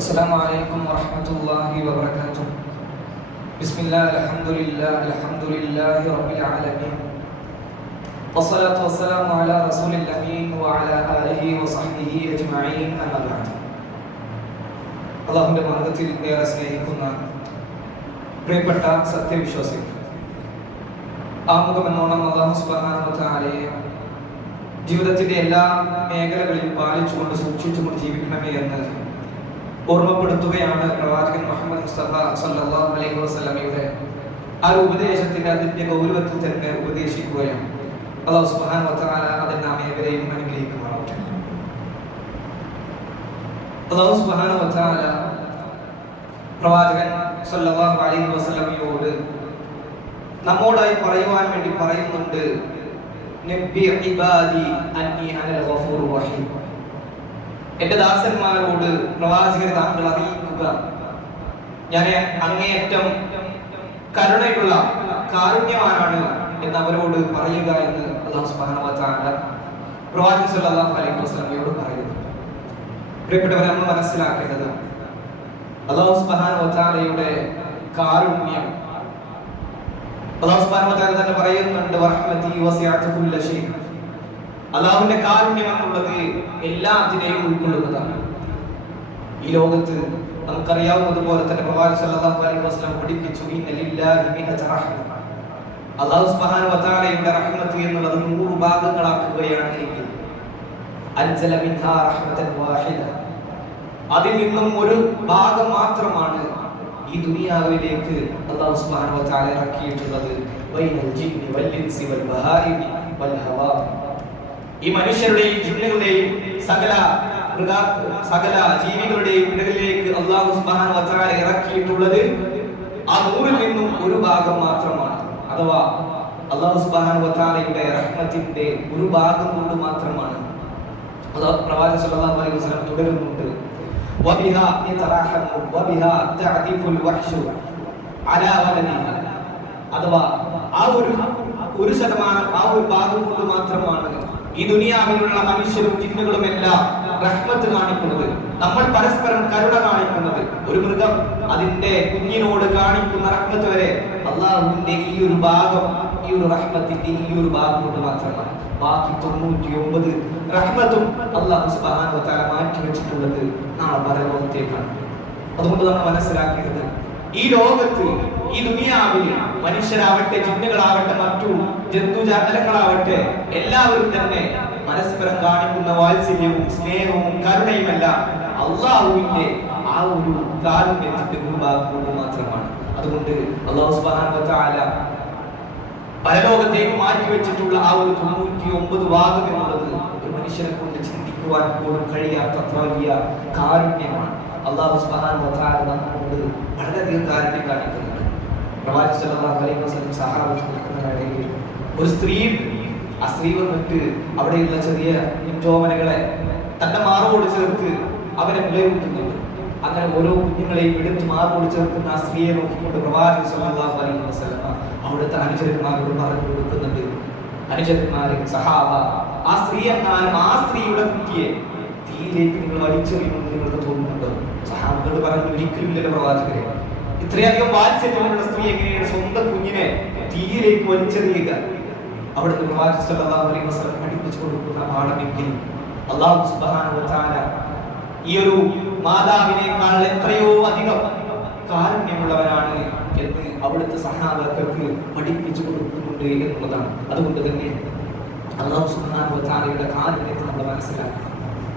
السلام عليكم ورحمة الله وبركاته. بسم الله الحمد لله رب العالمين والصلاة والسلام على رسول الأمين وعلى آله وصحبه أجمعين أما بعد. അള്ളാഹുവിന്റെ മാർഗത്തിൽ ഏറെ സ്നേഹിക്കുന്ന പ്രിയപ്പെട്ട സത്യവിശ്വാസികൾ, ആമുഖമെന്നോണം അല്ലാഹു സുബ്ഹാനഹു വ തആലയെ ജീവിതത്തിന്റെ എല്ലാ മേഖലകളിലും പാലിച്ചുകൊണ്ട് സൂക്ഷിച്ചുകൊണ്ട് ജീവിക്കണമേ എന്ന് ഓർമ്മപ്പെടുത്തുകയാണ് പ്രവാചകൻ മുഹമ്മദ് മുസ്തഫ സല്ലല്ലാഹു അലൈഹി വസല്ലമയുടെ ആ ഉപദേശത്തിന്റെ അതിന്റെ ഗൗരവത്തിൽ തന്നെ ഉപദേശിക്കുകയാണ്. അല്ലാഹു സുബ്ഹാനഹു വ തആല അതിനെ നാം ഏവരെയും അനുഗ്രഹിക്കുമാറാകട്ടെ. അല്ലാഹു സുബ്ഹാനഹു വ തആല പ്രവാചകൻ സല്ലല്ലാഹു അലൈഹി വസല്ലമയോട് നമ്മോടായി പറയുവാൻ വേണ്ടി പറയുന്നുണ്ട്, നബി ഇബാദി അന്നി അനൽ ഗഫൂറുർ റഹീം. എന്റെ ദാസന്മാരോട് പ്രവാചകരെ താങ്കൾ അറിയിക്കുക, ഞാൻ അങ്ങേയറ്റം കരുണയുള്ള കാരുണ്യവാനാണ് എന്ന് അവരോട് പറയുക എന്ന് അല്ലാഹു സുബ്ഹാനഹു വ തആല പ്രവാചകൻ സല്ലല്ലാഹു അലൈഹി വസല്ലമയോട് പറയുന്നു. പ്രിയപ്പെട്ടവരെ, നമ്മൾ മനസ്സിലാക്കേണ്ടത് അല്ലാഹു സുബ്ഹാനഹു വ തആലയുടെ കാരുണ്യം അല്ലാഹു സുബ്ഹാനഹു വ തആല തന്നെ പറയുന്നുണ്ട്, വറഹ്മതി വസിഅത് കുല്ല ഷൈ. അല്ലാഹുവിന്റെ കാരുണ്യം എന്നുള്ളത് എല്ലാത്തിനെയും ഉൾക്കൊള്ളുന്നതാണ്. ഈ ലോകത്ത് നമുക്കറിയാവുന്നതുപോലെ തന്നെ പ്രവാചകൻ സല്ലല്ലാഹു അലൈഹി വസല്ലം പഠിപ്പിച്ചു, ഇന്ന ലില്ലാഹി മിഅത റഹ്മ. അല്ലാഹു സുബ്ഹാനഹു വ തആലയുടെ റഹ്മത്ത് എന്നുള്ളത് 100 ഭാഗങ്ങളാക്കുകയാണ് എങ്കിൽ അൻസല മിൻഹാ റഹ്മതൻ വാഹിദ, അതിൽ നിന്നും ഒരു ഭാഗം മാത്രമാണ് ഈ ദുനിയാവിലേക്ക് അല്ലാഹു സുബ്ഹാനഹു വ തആല ഇറക്കിയിട്ടുള്ളത്. ബൈനൽ ജിന്നി വൽ ഇൻസി വൽ ബഹായിമി വൽ ഹവാ. ഈ മനുഷ്യരുടെയും ജിന്നുകളുടെയും സകല ജീവികളുടെയും ഇടയിലേക്ക് അല്ലാഹു സുബ്ഹാനഹു വ തആല ഇറക്കിയിട്ടുള്ളത് ആ 100-ൽ നിന്നും ഒരു ഭാഗം മാത്രമാണ്. അഥവാ അല്ലാഹു സുബ്ഹാനഹു വ തആലയുടെ റഹ്മത്തിന്റെ ഒരു ഭാഗം കൊണ്ട് മാത്രമാണ്. അല്ലാഹു പ്രവാചകൻ സല്ലല്ലാഹു അലൈഹി വസല്ലം തുടരുന്നുണ്ട്, വബിഹാ യതറഹമു വബിഹാ തഅദിഫുൽ വഹ്ശു അലാ വലദിഹി. അഥവാ ആ ഒരു ശതമാനം, ആ ഒരു ഭാഗം കൊണ്ട് മാത്രമാണ് ഈ ദുനിയാവിലുള്ള മനുഷ്യരും ജിന്നുകളും എല്ലാം റഹ്മത്ത് കാണിക്കുന്നത്, നമ്മൾ പരസ്പരം കരുണ കാണിക്കുന്നത്. ഒരു മൃഗം അതിന്റെ കുഞ്ഞിനോട് കാണിക്കുന്ന റഹ്മത്ത് വരെ അല്ലാഹുവിന്റെ ഈ ഒരു ഭാഗം, ഈ ഒരു റഹ്മത്തിന്റെ ഈ ഒരു ഭാഗം കൊണ്ട് മാത്രമാണ്. ബാക്കി 99 റഹ്മത്തും അല്ലാഹു സുബ്ഹാനഹു വ തആല മാറ്റി വെച്ചിട്ടുള്ളത് നാളെ പരലോകത്തേക്കാണ്. അതുകൊണ്ട് നമ്മൾ മനസ്സിലാക്കേണ്ടത്, ഈ ലോകത്ത്, ഈ ദുനിയാവിൽ മനുഷ്യരാവട്ടെ, ജിന്നുകളാവട്ടെ, മറ്റു ജന്തുജാലങ്ങളാവട്ടെ, എല്ലാവരും തന്നെ പരസ്പരം കാണിക്കുന്ന വാത്സല്യവും സ്നേഹവും കരുണയുമല്ല അല്ലാഹുവിന്റെ ആ ഒരു കാരുണ്യത്തിന്റെ ഭാഗം കൊണ്ട് മാത്രമാണ്. അതുകൊണ്ട് അല്ലാഹു സുബ്ഹാനഹു വ തആല പരലോകത്തേക്ക് മാറ്റി വെച്ചിട്ടുള്ള ആ ഒരു 99 ഭാഗം എന്നുള്ളത് ഒരു മനുഷ്യനെ കൊണ്ട് ചിന്തിക്കുവാൻ പോലും കഴിയാത്തത്ര വലിയ കാരുണ്യമാണ്. അല്ലാഹു സുബ്ഹാനഹു വ തആല നമ്മോട് വളരെയധികം കാരുണ്യം കാണിക്കുന്നുണ്ട്. പ്രവാചകൻ സല്ലല്ലാഹു അലൈഹി വസല്ലം സഹാബത്ത് നിൽക്കുന്നതിനിടയിൽ ഒരു സ്ത്രീ, ആ സ്ത്രീ വന്നിട്ട് അവിടെയുള്ള ചെറിയ കുഞ്ഞോമനകളെ തന്റെ മാറോട് ചേർത്ത് അവരെ നിലനിർത്തുന്നുണ്ട്. അങ്ങനെ ഓരോ കുഞ്ഞുങ്ങളെയും എടുത്ത് മാറോട് ചേർക്കുന്ന ആ സ്ത്രീയെ നോക്കിക്കൊണ്ട് പ്രവാചകൻ സല്ലല്ലാഹു അലൈഹി വസല്ലം അവിടുത്തെ അനുചരന്മാരോട് പറഞ്ഞു കൊടുക്കുന്നുണ്ട്, അനുചരന്മാരെ, സഹാബ, ആ സ്ത്രീ എങ്ങാനും ആ സ്ത്രീയുടെ കുട്ടിയെ തീയിലേക്ക് നിങ്ങൾ വലിച്ചെറിയുമെന്ന് നിങ്ങൾക്ക് തോന്നുന്നുണ്ടോ? സഹാബത്തോട് പറഞ്ഞു, ഒരിക്കലുമില്ലല്ലോ പ്രവാചകരെ, ഇത്രയധികം വാത്സല്യമുള്ള സ്ത്രീ എങ്ങനെയാണ് സ്വന്തം കുഞ്ഞിനെ തീയിലേക്ക് വലിച്ചെറിയുക? അവിടുത്തെ പ്രവാചകൻ സല്ലല്ലാഹു അലൈഹി വസല്ലം പഠിപ്പിച്ചു കൊടുക്കുന്ന പാഠമെങ്കിൽ അല്ലാഹു സുബ്ഹാനഹു വ തആല ഈ ഒരു മാതാവിനേക്കാൾ എത്രയോ അധികം കാരുണ്യമുള്ളവനാണ് എന്ന് അവിടുത്തെ സഹാബാക്കൾക്ക് പഠിപ്പിച്ചു കൊടുക്കുന്നുണ്ട് എന്നുള്ളതാണ്. അതുകൊണ്ട് തന്നെ അല്ലാഹു സുബ്ഹാനഹു വ തആലയുടെ കാരുണ്യത്തെ നമ്മൾ മനസ്സിലാക്കണം.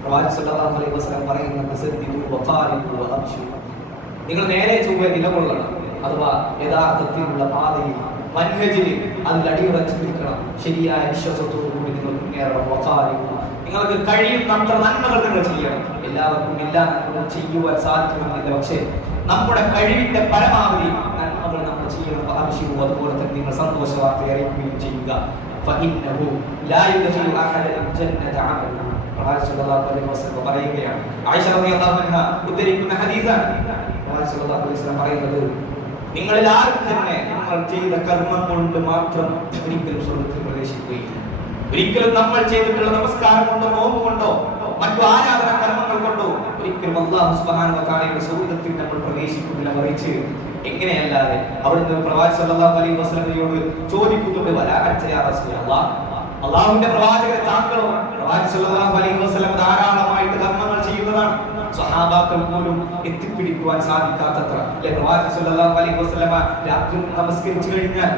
പ്രവാചകൻ സല്ലല്ലാഹു അലൈഹി വസല്ലം പറയുന്നത്, സദ്ദിദു വഖാരിബു വഅബ്ശിറു. നിങ്ങൾ നേരെ ചൊവ്വേ നിലകൊള്ളണം, അഥവാ യഥാർത്ഥത്തിലുള്ള പാതയിൽ, മൻഹജിൽ അതിൽ അടിയുറച്ചു നിൽക്കണം. ശരിയായ വിശ്വാസത്തോടുകൂടി നിങ്ങൾ മുന്നേറണം. വഖാരിബു, നിങ്ങൾക്ക് കഴിയുന്നത്ര നന്മകൾ നിങ്ങൾ ചെയ്യണം. എല്ലാവർക്കും എല്ലാ നന്മകളും ചെയ്യുവാൻ സാധിക്കണമെന്നില്ല, പക്ഷേ നമ്മുടെ കഴിവിന്റെ പരമാവധി നന്മകൾ നമ്മൾ ചെയ്യണം. അബ്ശിറു, അതുപോലെ തന്നെ നിങ്ങൾ സന്തോഷ വാർത്ത അറിയിക്കുകയും ചെയ്യുക. ഫഇന്നഹു ലാ യുദ്ഖിലു അഹദൻ ജന്നത അമലുഹു. പ്രവാചകൻ സല്ലല്ലാഹു അലൈഹി വസല്ലം പറയുകയാണ്, ആയിഷ റളിയല്ലാഹു അൻഹ ഉദ്ധരിക്കുന്ന ഹദീസാണ്. പ്രവാചകൻ സല്ലല്ലാഹു അലൈഹി വസല്ലം പറയുന്നത്, നിങ്ങളിൽ ആരും തന്നെ നിങ്ങൾ ചെയ്ത കർമ്മം കൊണ്ട് മാത്രം ഒരിക്കലും സ്വർഗ്ഗത്തിൽ പ്രവേശിക്കുകയില്ല. ഒരിക്കലും നമ്മൾ ചെയ്തിട്ടുള്ള നമസ്കാരം കൊണ്ടോ നോമ്പ് കൊണ്ടോ മറ്റു ആരാധന കർമ്മങ്ങൾ കൊണ്ടോ ഒരിക്കലും അല്ലാഹു സുബ്ഹാനഹു വ തആലയുടെ സ്വർഗ്ഗത്തിൽ നമ്മൾ പ്രവേശിക്കുന്നില്ല. മറിച്ച് എങ്ങനെയല്ലാതെ അവിടുന്ന് പ്രവാചകൻ സല്ലല്ലാഹു അലൈഹി വസല്ലമയോട് ചോദിക്കുന്നുണ്ട്, വലാ അൻത യാ റസൂലല്ലാഹ്, അല്ലാഹുവിന്റെ പ്രവാചകരെ താങ്കളോ? പ്രവാചകൻ സല്ലല്ലാഹു അലൈഹി വസല്ലം ധാരാളമായിട്ട് കർമ്മങ്ങൾ ചെയ്യുന്നതാണ്. സ്വഹാബാക്കൾ പോലും എത്തിപ്പിടിക്കുവാൻ സാധിക്കാത്തത്ര പ്രവാചകൻ സല്ലല്ലാഹു അലൈഹി വസല്ലമ രാത്രി നമസ്കരിച്ചു കഴിഞ്ഞാൽ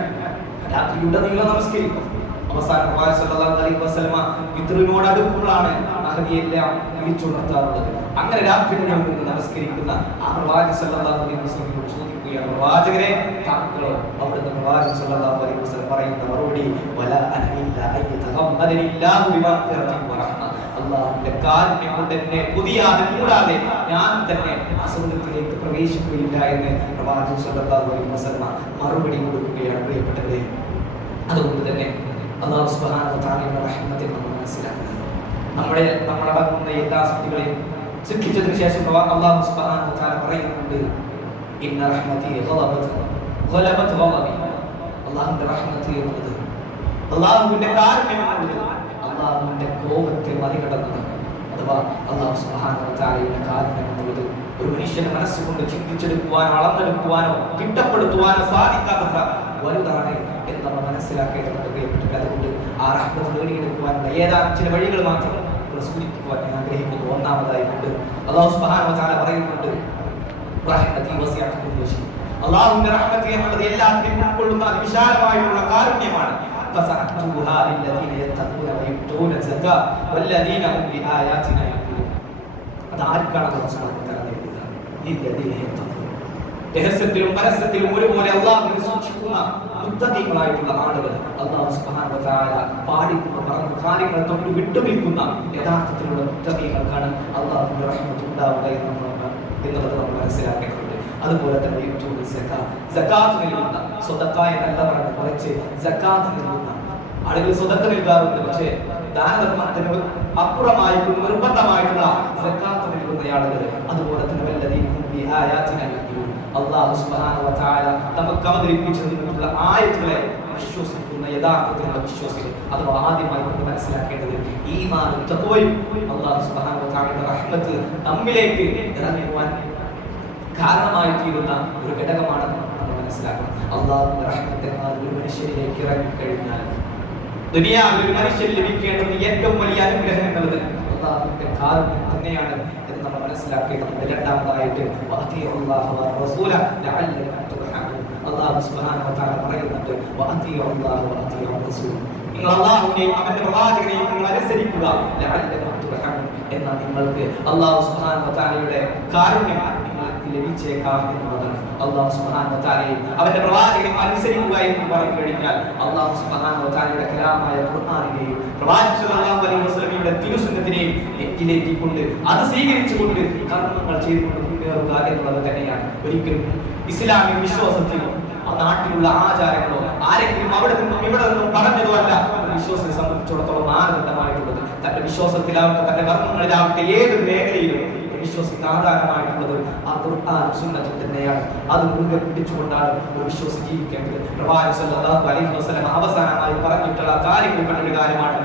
രാത്രിയുടനീളം നമസ്കരിക്കും. അവസാനം പ്രവാചകൻ സല്ലല്ലാഹു അലൈഹി വസല്ലമ വിത്റിനോട് അടുക്കുമ്പോഴാണ് മഹദിയെല്ലാം വിളിച്ചുണർത്താറുള്ളത്. അങ്ങനെ രാത്രി മുഴുവൻ നിന്ന് നമസ്കരിക്കുന്ന ആ പ്രവാചകൻ സല്ലല്ലാഹു അലൈഹി വസല്ലമയോട് ചോദിക്കുകയാണ്, പ്രവാചകരെ താങ്കളോ? അവിടുന്ന് പ്രവാചകൻ സല്ലല്ലാഹു അലൈഹി വസല്ലം പറയുന്ന മറുപടി, വലാ അന ഇല്ലാ അയ്യതഗമ്മദനില്ലാഹു ബിമഗ്ഫിറതിൻ വറഹ്മ, അല്ലാഹുവിന്റെ കാരുണ്യം കൊണ്ട് എന്നെ പുതിയാതെ കൂടാതെ ഞാൻ തന്നെ സ്വർഗ്ഗത്തിലേക്ക് പ്രവേശിക്കുകയില്ല എന്ന് പ്രവാചകൻ സല്ലല്ലാഹു അലൈഹി വസല്ലം മറുപടി കൊടുക്കുകയാണ്. പ്രിയപ്പെട്ടവരെ, അതുകൊണ്ട് തന്നെ അല്ലാഹു സുബ്ഹാനഹു വ തആലയുടെ റഹ്മത്തെ നമ്മൾ മനസ്സിലാക്കണം. നമ്മളടങ്ങുന്ന എല്ലാ സൃഷ്ടികളെയും സൃഷ്ടിച്ചതിന് ശേഷം അല്ലാഹു സുബ്ഹാനഹു വ തആല പറയുന്നുണ്ട്, ഇന്ന റഹ്മതി ഗളബത് ഗളബി. അല്ലാഹുവിന്റെ റഹ്മത്ത് എന്നുള്ളത്, അല്ലാഹുവിന്റെ കാരുണ്യം എന്നുള്ളത് അല്ലാഹുവിന്റെ കോപത്തെ മറികടന്നത്. അഥവാ അല്ലാഹു സുബ്ഹാനഹു വ തആലയുടെ കാരുണ്യം എന്നുള്ളത് ഒരു മനുഷ്യന്റെ മനസ്സുകൊണ്ട് ചിന്തിച്ചെടുക്കുവാനോ അളന്നെടുക്കുവാനോ തിട്ടപ്പെടുത്തുവാനോ സാധിക്കാത്തത്ര വലുതാണ് എന്ന് നമ്മൾ മനസ്സിലാക്കേണ്ടതുണ്ട്. പ്രിയപ്പെട്ടവരെ, അതുകൊണ്ട് ആ റഹ്മത്ത് നേടിയെടുക്കുവാനുള്ള ഏതാനും ചില വഴികൾ മാത്രം സൂചിപ്പിക്കുവാൻ ഞാൻ ആഗ്രഹിക്കുന്നു. ഒന്നാമതായിക്കൊണ്ട് അല്ലാഹു സുബ്ഹാനഹു വ തആല പറയുന്നുണ്ട്, റഹ്മതി വസിഅത് കുല്ല ശൈ. അല്ലാഹുവിന്റെ റഹ്മത്ത് എന്നുള്ളത് എല്ലാത്തിനും ഉൾക്കൊള്ളുന്ന അതിവിശാലമായിട്ടുള്ള കാരുണ്യമാണ്. ഫസഅതുഹാ ലില്ലദീന യത്തഖൂന വയുതൂന സകാ വല്ലദീന ഹും ബിആയാതിനാ യുഖിനൂൻ. അത് ആർക്കാണ് അല്ലാഹു സുബ്ഹാനഹു വ തആല നൽകുക? ലില്ലദീന യത്തഖൂന, രഹസ്യത്തിലും പരസ്യത്തിലും ഒരുപോലെ അല്ലാഹുവിനെ സൂക്ഷിക്കുന്ന മുത്തഖീകളായിട്ടുള്ള ആളുകൾ. അല്ലാഹു സുബ്ഹാനഹു വ തആല പാടിക്കുന്ന പറഞ്ഞ കാര്യങ്ങൾ തൊട്ട് വിട്ടുനിൽക്കുന്ന യഥാർത്ഥത്തിലുള്ള മുത്തഖീകൾക്കാണ് അല്ലാഹുവിന്റെ റഹ്മത്ത് ഉണ്ടാവുക എന്നുള്ളത് നമ്മൾ മനസ്സിലാക്കേണ്ടതുണ്ട്. അതുപോലെ തന്നെ സകാത്ത് നൽകുന്ന, സ്വതക്ക എന്നല്ല പറഞ്ഞത്, മറിച്ച് സകാത്ത് നൽകുന്ന ആളുകൾ സ്വതക്ക നൽകാറുണ്ട്. പക്ഷേ ദാനധർമ്മത്തിന് അപ്പുറമായിട്ടും നിർബന്ധമായിട്ടുള്ള സകാത്ത് നൽകുന്ന ആളുകൾ. അതുപോലെ തന്നെ വല്ലദീനഹും ബിആയാതിനാ യുഖിനൂൻ, അല്ലാഹു സുബ്ഹാനഹു വ തആല നമുക്ക് അവതരിപ്പിച്ചിട്ടുള്ള ആയത്തുകളെ വിശ്വസിക്കുന്ന യഥാർത്ഥത്തിലുള്ള വിശ്വാസികൾ. അത് ആദ്യമായി കൊണ്ട് മനസ്സിലാക്കേണ്ടത് ഈമാനും തഖ്വയും അല്ലാഹു സുബ്ഹാനഹു വ തആലയുടെ റഹ്മത്ത് നമ്മിലേക്ക് ഇറങ്ങുവാൻ കാരണമായി തീരുന്ന ഒരു ഘടകമാണ് നമ്മൾ മനസ്സിലാക്കണം. അല്ലാഹുവിന്റെ റഹ്മത്ത് എന്നാൽ ഒരു മനുഷ്യനിലേക്ക് ഇറങ്ങിക്കഴിഞ്ഞാൽ ദുനിയാവിൽ ഒരു മനുഷ്യന് ലഭിക്കേണ്ടത് ഏറ്റവും വലിയ അനുഗ്രഹം എന്നുള്ളത് അല്ലാഹുവിന്റെ കാരുണ്യം തന്നെയാണ് എന്ന് നമ്മൾ മനസ്സിലാക്കേണ്ടതുണ്ട്. രണ്ടാമതായിട്ട് വഅതിഉല്ലാഹ വറസൂല ലഅല്ലകും തുർഹമൂൻ. അല്ലാഹു സുബ്ഹാനഹു വ തആല പറയുന്നുണ്ട്, വഅതിഉല്ലാഹ വഅതിഉർ റസൂൽ, നിങ്ങൾ അല്ലാഹുവിനെയും അവന്റെ പ്രവാചകനെയും നിങ്ങൾ അനുസരിക്കുക, ലഅല്ലകും തുർഹമൂൻ, എന്നാൽ നിങ്ങൾക്ക് അല്ലാഹു സുബ്ഹാനഹു വ തആലയുടെ കാരുണ്യം നിങ്ങൾക്ക് ലഭിച്ചേക്കാം എന്നുള്ളതാണ്. അല്ലാഹു സുബ്ഹാനഹു വ തആലയും അവന്റെ പ്രവാചകനെയും അനുസരിക്കുക എന്ന് പറഞ്ഞു കഴിഞ്ഞാൽ അല്ലാഹു സുബ്ഹാനഹു വ തആലയുടെ കലാമായ ഖുർആനിനെയും പ്രവാചകൻ സല്ലല്ലാഹു അലൈഹി വസല്ലമയുടെ തിരുസുന്നത്തിനെയും നെറ്റിലേറ്റിക്കൊണ്ട് അത് സ്വീകരിച്ചുകൊണ്ട് കർമ്മങ്ങൾ ചെയ്തുകൊണ്ട് മുന്നേറുക എന്നുള്ളത് തന്നെയാണ്. ഒരിക്കലും ഇസ്ലാമിക വിശ്വാസത്തിലോ ആ നാട്ടിലുള്ള ആചാരങ്ങളോ ആരെങ്കിലും അവിടെ നിന്നും ഇവിടെ നിന്നും പറഞ്ഞതോ അല്ല വിശ്വാസത്തെ സംബന്ധിച്ചിടത്തോളം മാനദണ്ഡമായിട്ടുള്ളത്. തന്റെ വിശ്വാസത്തിലാവട്ടെ, തന്റെ കർമ്മങ്ങളിലാവട്ടെ, ഏത് മേഖലയിലും വിശ്വാസിക്ക് ആധാരമായിട്ടുള്ളത് ആ ഖുർആൻ സുന്നത്തും തന്നെയാണ്. അത് മുറുകെ പിടിച്ചുകൊണ്ടാണ് ഒരു വിശ്വാസി ജീവിക്കേണ്ടത്. പ്രവാചകൻ സല്ലല്ലാഹു അലൈഹി വസല്ലം അവസാനമായി പറഞ്ഞിട്ടുള്ള കാര്യങ്ങളിൽ പെട്ട ഒരു കാര്യമാണ്,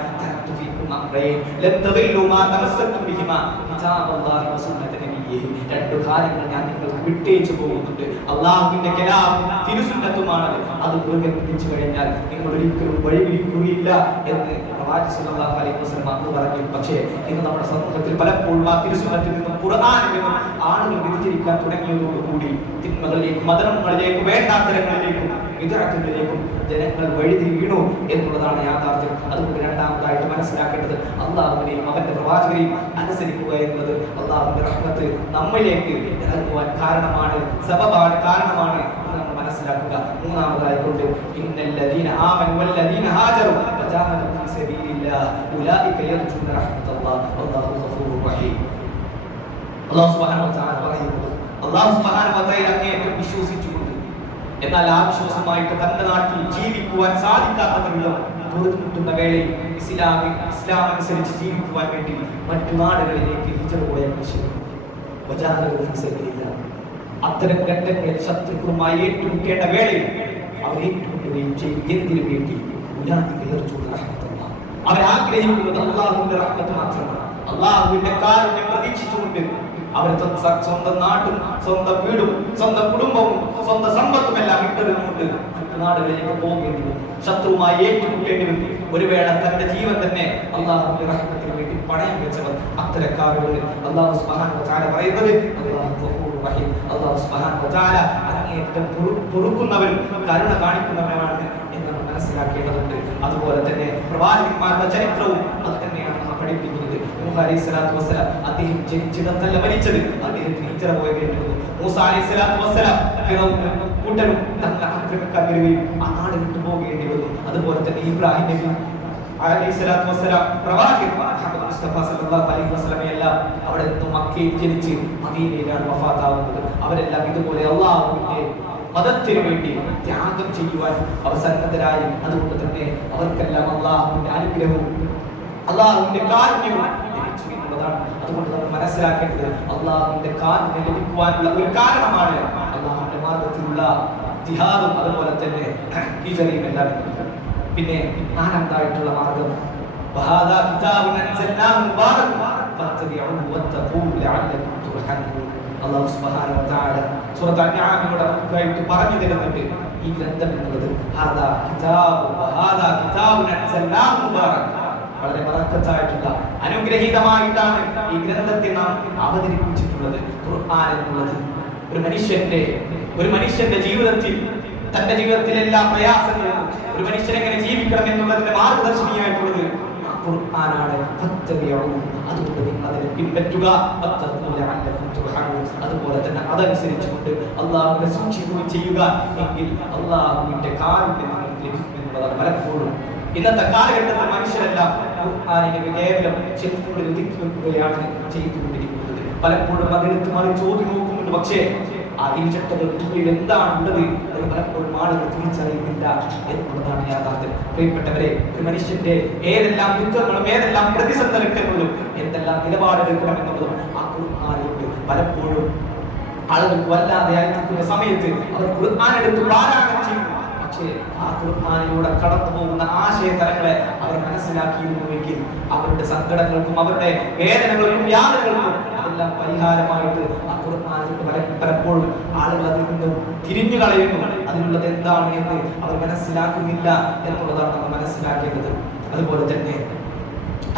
രണ്ടു കാര്യങ്ങൾ ഞാൻ നിങ്ങൾക്ക് വിട്ടേച്ചു പോകുന്നുണ്ട്. അള്ളാഹുവിന്റെ കലാമും തിരുസുന്നത്തുമാണ്. അത് മുറുകെ പിടിച്ചു കഴിഞ്ഞാൽ നിങ്ങൾ ഒരിക്കലും വഴിവിരിക്കുകയില്ല എന്ന് പ്രവാചകൻ സല്ലല്ലാഹു അലൈഹി വസല്ലം അന്ന് പറഞ്ഞു. പക്ഷേ ഇന്ന് നമ്മുടെ സമൂഹത്തിൽ പലപ്പോഴും ആ തിരുസുന്നത്തിൽ നിന്നും ഖുർആനിൽ നിന്നും ആളുകൾ വ്യതിചരിക്കാൻ തുടങ്ങിയതോടുകൂടി തിന്മകളിലേക്കും മതങ്ങളിലേക്കും വേണ്ടാത്തരങ്ങളിലേക്കും വിദഅത്തുകളിലേക്കും ജനങ്ങൾ വഴിതിരിഞ്ഞു എന്നുള്ളതാണ് യാഥാർത്ഥ്യം. അതുകൊണ്ട് രണ്ടാമതായിട്ട് മനസ്സിലാക്കേണ്ടത് അള്ളാഹുവിനെയും അവന്റെ പ്രവാചകരെയും അനുസരിക്കുക എന്നത് അള്ളാഹുവിന്റെ റഹ്മത്ത് നമ്മിലേക്ക് ഇറങ്ങുവാൻ കാരണമാണ്, സബബാണ്, കാരണമാണ് എന്ന് നമ്മൾ മനസ്സിലാക്കുക. മൂന്നാമതായിക്കൊണ്ട് ഇന്നല്ലദീന ആമനു വല്ലദീന ഹാജറു വജാഹദു ഫീ സബീലില്ലാഹി ഉലൈക യർജൂന റഹ്മത്തല്ലാഹി വല്ലാഹു ഗഫൂറുർ റഹീം. അല്ലാഹു സുബ്ഹാനഹു വ തആല പറയുന്നു, അല്ലാഹു സുബ്ഹാനഹു വ തആല അങ്ങേയറ്റം വിശ്വസിച്ചുകൊണ്ട് എന്നാൽ ആ വിശ്വാസമായിട്ട് തന്റെ നാട്ടിൽ ജീവിക്കുവാൻ സാധിക്കാത്തവരും പൊറുത്തുമുട്ടുന്ന വേളയിൽ ഇസ്ലാം അനുസരിച്ച് ജീവിക്കുവാൻ വേണ്ടി മറ്റു നാടുകളിലേക്ക് ഹിജ്റ പോയ മനുഷ്യർ അത്തരം ഘട്ടങ്ങളിൽ ശത്രുക്കളുമായി ഏറ്റുമുട്ടേണ്ട വേളയിൽ അവർ ഏറ്റുമുട്ടുകയും ചെയ്യും. എന്തിനു വേണ്ടി? അവരാഗ്രഹിക്കുന്നത് അല്ലാഹുവിന്റെ റഹ്മത്ത് മാത്രമാണ്. അള്ളാഹുവിന്റെ കാരുണ്യം പ്രതീക്ഷിച്ചുകൊണ്ട് അവർ സ്വന്തം നാട്ടും സ്വന്തം വീടും സ്വന്തം കുടുംബവും സ്വന്തം സമ്പത്തും എല്ലാം ഇട്ടെറിഞ്ഞുകൊണ്ട് നാടുകളിലേക്ക് പോകേണ്ടി വരും, ശത്രുവുമായി ഏറ്റുമുട്ടേണ്ടി വരും. ഒരു വേള തന്റെ ജീവൻ തന്നെ അള്ളാഹുവിന്റെ റഹ്മത്തിന് വേണ്ടി പണയം വെച്ചവർ അത്തരക്കാരോട് അല്ലാഹു സുബ്ഹാനഹു വ തആല പറയുന്നത് അല്ലാഹു സുബ്ഹാനഹു വ തആല അങ്ങേയറ്റം പൊറുക്കുന്നവരും കരുണ കാണിക്കുന്നവരുമാണ് എന്ന് മനസ്സിലാക്കേണ്ടതുണ്ട്. അതുപോലെ തന്നെ പ്രവാചകന്മാരുടെ ചരിത്രവും അത് തന്നെയാണ് നമ്മൾ പഠിപ്പിക്കുന്നത്. നൂഹ് അലൈഹിസ്സലാത്തു വസ്സലാം അദ്ദേഹം ജനിച്ചിടത്തല്ല മരിച്ചത്, അദ്ദേഹത്തിന് ഹിജ്റ പോകേണ്ടി വന്നു. മൂസ അലൈഹിസ്സലാത്തു വസ്സലാം ഫിറൗനും കൂട്ടരും തങ്ങളെ ആക്രമിക്കാൻ വരികയും ആ നാട് വിട്ടു പോകേണ്ടി വന്നു. അതുപോലെ തന്നെ ഇബ്രാഹിം നബി അലൈഹിസ്സലാത്തു വസ്സലാം പ്രവാചകൻ മുഹമ്മദ് മുസ്തഫ സല്ലല്ലാഹു അലൈഹി വസല്ലമയെല്ലാം അവിടെ നിന്ന് മക്കയിൽ ജനിച്ച് മദീനയിലാണ് വഫാത്താവുന്നത്. അവരെല്ലാം ഇതുപോലെ അല്ലാഹുവിന്റെ മതത്തിന് വേണ്ടി ത്യാഗം ചെയ്യുവാൻ അവർ സന്നദ്ധരായി. അതുകൊണ്ട് തന്നെ അവർക്കെല്ലാം അല്ലാഹുവിന്റെ അനുഗ്രഹവും അല്ലാഹുവിന്റെ കാരുണ്യവും ലഭിച്ചു എന്നുള്ളതാണ്. അതുകൊണ്ട് നമ്മൾ മനസ്സിലാക്കേണ്ടത് അല്ലാഹുവിന്റെ കാരുണ്യം ലഭിക്കുവാനുള്ള ഒരു കാരണമാണ് അല്ലാഹുവിന്റെ മാർഗത്തിലുള്ള ജിഹാദും അതുപോലെ തന്നെ ഹിജ്റയും എല്ലാം. പിന്നെ നാലാമതായിട്ടുള്ള മാർഗം വഹാദാ കിതാബുൻ അൻസൽനാഹു മുബാറക് ഫത്തബിഉഹു വത്തഖൂ ലഅല്ലകും തുർഹമൂൻ. അല്ലാഹു സുബ്ഹാനഹു വ തആല സൂറത്ത് അൻആമിലൂടെ നമുക്കായിട്ട് പറഞ്ഞു തരുന്നുണ്ട് ഈ ഗ്രന്ഥം എന്നുള്ളത് ഹാദാ കിതാബു വഹാദാ കിതാബുൻ അൻസൽനാഹു മുബാറക്, വളരെ ബറക്കത്തായിട്ടുള്ള അനുഗ്രഹീതമായിട്ടാണ് ഈ ഗ്രന്ഥത്തെ നാം അവതരിപ്പിച്ചിട്ടുള്ളത്. ഖുർആൻ എന്നുള്ളത് ഒരു മനുഷ്യന്റെ ജീവിതത്തിൽ തന്റെ ജീവിതത്തിലെ എല്ലാ പ്രയാസങ്ങളും ഒരു മനുഷ്യൻ എങ്ങനെ ജീവിക്കണം എന്നുള്ളതിന്റെ മാർഗദർശിനിയായിട്ടുള്ളത് ഖുർആനാണ്. അതുകൊണ്ട് നിങ്ങൾ അതിനെ പിൻപറ്റുക. അതുപോലെ തന്നെ അതനുസരിച്ചുകൊണ്ട് അള്ളാഹുവിനെ സൂക്ഷിക്കുകയും ചെയ്യുക, എങ്കിൽ അള്ളാഹുവിന്റെ കാരുണ്യം നിങ്ങൾക്ക് ലഭിക്കും എന്നുള്ളതാണ്. പലപ്പോഴും ഇന്നത്തെ കാലഘട്ടത്തിൽ മനുഷ്യരെല്ലാം ഖുർആനിനെ കേവലം ഷെൽഫുകളിൽ ഒതുക്കി വെക്കുകയാണ് ചെയ്തുകൊണ്ടിരിക്കുന്നത്. പലപ്പോഴും അതെടുത്ത് മറിച്ച് ചോദ്യം നോക്കുന്നുണ്ട്. പക്ഷേ ആ ഇരുചട്ടകൾക്കുള്ളിൽ എന്താണ് ഉള്ളത് എന്ന് പലപ്പോഴും ആളുകൾ തിരിച്ചറിയുന്നില്ല എന്നുള്ളതാണ് യാഥാർത്ഥ്യം. പ്രിയപ്പെട്ടവരെ, ഒരു മനുഷ്യന്റെ ഏതെല്ലാം ദുഃഖങ്ങളും ഏതെല്ലാം പ്രതിസന്ധികളും എന്തെല്ലാം നിലപാടെടുക്കണം എന്നുള്ളതും ആ ഖുർആനിലുണ്ട്. പലപ്പോഴും ആളുകൾക്ക് വല്ലാതെ ആയിരിക്കുന്ന സമയത്ത് അവർ ഖുർആൻ എടുത്ത് പാരായണം ചെയ്യും. പക്ഷേ ആ ഖുർആനിലൂടെ കടന്നു പോകുന്ന ആശയതലങ്ങളെ അവർ മനസ്സിലാക്കിയിരുന്നുവെങ്കിൽ അവരുടെ സങ്കടങ്ങൾക്കും അവരുടെ വേദനകൾക്കും യാതനകൾക്കും അതെല്ലാം പരിഹാരമായിട്ട് ആ ഖുർആനിലൂടെ പലപ്പോഴും ആളുകൾ അതിൽ നിന്നും തിരിഞ്ഞു കളയുന്നു. അതിനുള്ളത് എന്താണ് എന്ന് അവർ മനസ്സിലാക്കുന്നില്ല എന്നുള്ളതാണ് നമ്മൾ മനസ്സിലാക്കേണ്ടത്. അതുപോലെ തന്നെ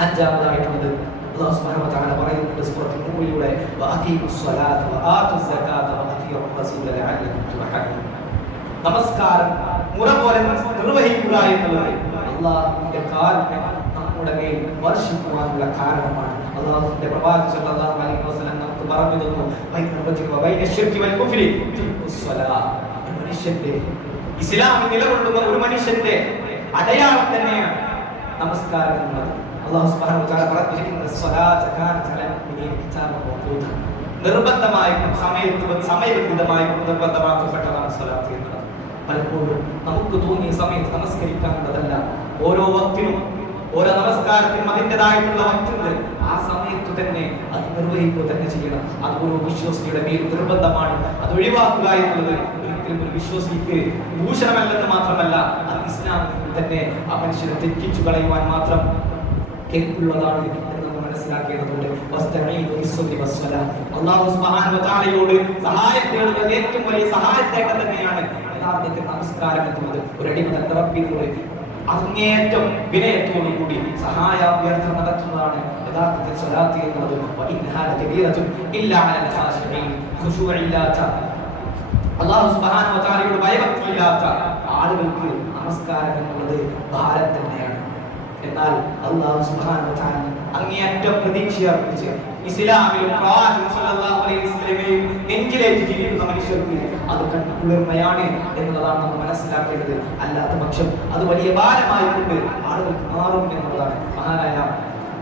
അഞ്ചാമതായിട്ടുള്ളത് അല്ലാഹു സുബ്ഹാനഹു വ തആല പറയുന്നുണ്ട് സൂറത്തുൽ നൂറിലൂടെ വഅഖീമുസ് സ്വലാത വആതുസ് സകാത വഅതിഉർ റസൂല ലഅല്ലകും തുർഹമൂൻ. നമസ്കാരം മുറ പോലെ നിർവഹിക്കുക എന്നുള്ളത് അല്ലാഹുവിന്റെ കാരുണ്യം നമ്മുടെ മേൽ വർഷിക്കുവാനുള്ള കാരണമാണ്. അല്ലാഹുവിന്റെ പ്രവാചകൻ സല്ലല്ലാഹു അലൈഹി വസല്ലം നമുക്ക് പറഞ്ഞു തന്നു ഒരു മനുഷ്യന്റെ ഇസ്ലാമിൽ നിലകൊള്ളുന്ന ഒരു മനുഷ്യന്റെ അടയാളം തന്നെയാണ് നമസ്കാരം എന്നുള്ളത്. അല്ലാഹു സുബ്ഹാനഹു വ തആല പറഞ്ഞിരിക്കുന്നത് സ്വലാത്ത് കാനത് അലൽ മുഅ്മിനീന കിതാബൻ മൗഖൂത, നിർബന്ധമായി സമയബന്ധിതമായി നിർബന്ധമാക്കപ്പെട്ടതാണ് സ്വലാത്ത് എന്നുള്ളത്. പലപ്പോഴും നമുക്ക് തോന്നിയ സമയത്ത് നമസ്കരിക്കാനുള്ളതല്ല. ഓരോ വക്തിനും ഓരോ നമസ്കാരത്തിനും അതിൻ്റെതായിട്ടുള്ള വക്തുണ്ട്. ആ സമയത്ത് തന്നെ അത് നിർവഹിക്കുക തന്നെ ചെയ്യണം. അത് ഓരോ വിശ്വാസിയുടെ മേൽ നിർബന്ധമാണ്. അത് ഒഴിവാക്കുക എന്നുള്ളത് ഒരിക്കലും ഒരു വിശ്വാസിക്ക് ഭൂഷണമല്ലെന്ന് മാത്രമല്ല, അത് ഇസ്ലാമിൽ തന്നെ ആ മനുഷ്യനെ തെറ്റിച്ചു കളയുവാൻ മാത്രം കെൽപ്പുള്ളതാണ് എന്ന് നമ്മൾ മനസ്സിലാക്കേണ്ടതുണ്ട്. അല്ലാഹു സുബ്ഹാനഹു വ തആലയോട് സഹായം തേടുന്നത് ഏറ്റവും വലിയ സഹായത്തേട്ടം തന്നെയാണ് യഥാർത്ഥത്തിൽ നമസ്കാരം എന്നുള്ളത്. ഒരു അടിമ തന്റെ റബ്ബിനോട് അങ്ങേയറ്റം വിനയത്തോടുകൂടി സഹായാഭ്യർത്ഥന നടത്തുന്നതാണ് യഥാർത്ഥത്തിൽ സ്വലാത്ത് എന്നുള്ളത്. അല്ലാഹു സുബ്ഹാനഹു വ തആലയോട് ഭയഭക്തിയില്ലാത്ത ആളുകൾക്ക് നമസ്കാരം എന്നുള്ളത് ഭാരം തന്നെയാണ്. എന്നാൽ അല്ലാഹു സുബ്ഹാനഹു വ തആല അങ്ങേയറ്റം പ്രതീക്ഷ അർപ്പിച്ച് ഇസ്ലാമിലും പ്രവാചകൻ സല്ലല്ലാഹു അലൈഹി വസല്ലമയും നെഞ്ചിലേറ്റി ജീവിക്കുന്ന മനുഷ്യർക്ക് അത് കണ്ടുകുളിർമയാണ് എന്നുള്ളതാണ് നമ്മൾ മനസ്സിലാക്കേണ്ടത്. അല്ലാത്ത പക്ഷം അത് വലിയ ഭാരമായിക്കൊണ്ട് ആളുകൾക്ക് മാറും എന്നുള്ളതാണ്. മഹാനായ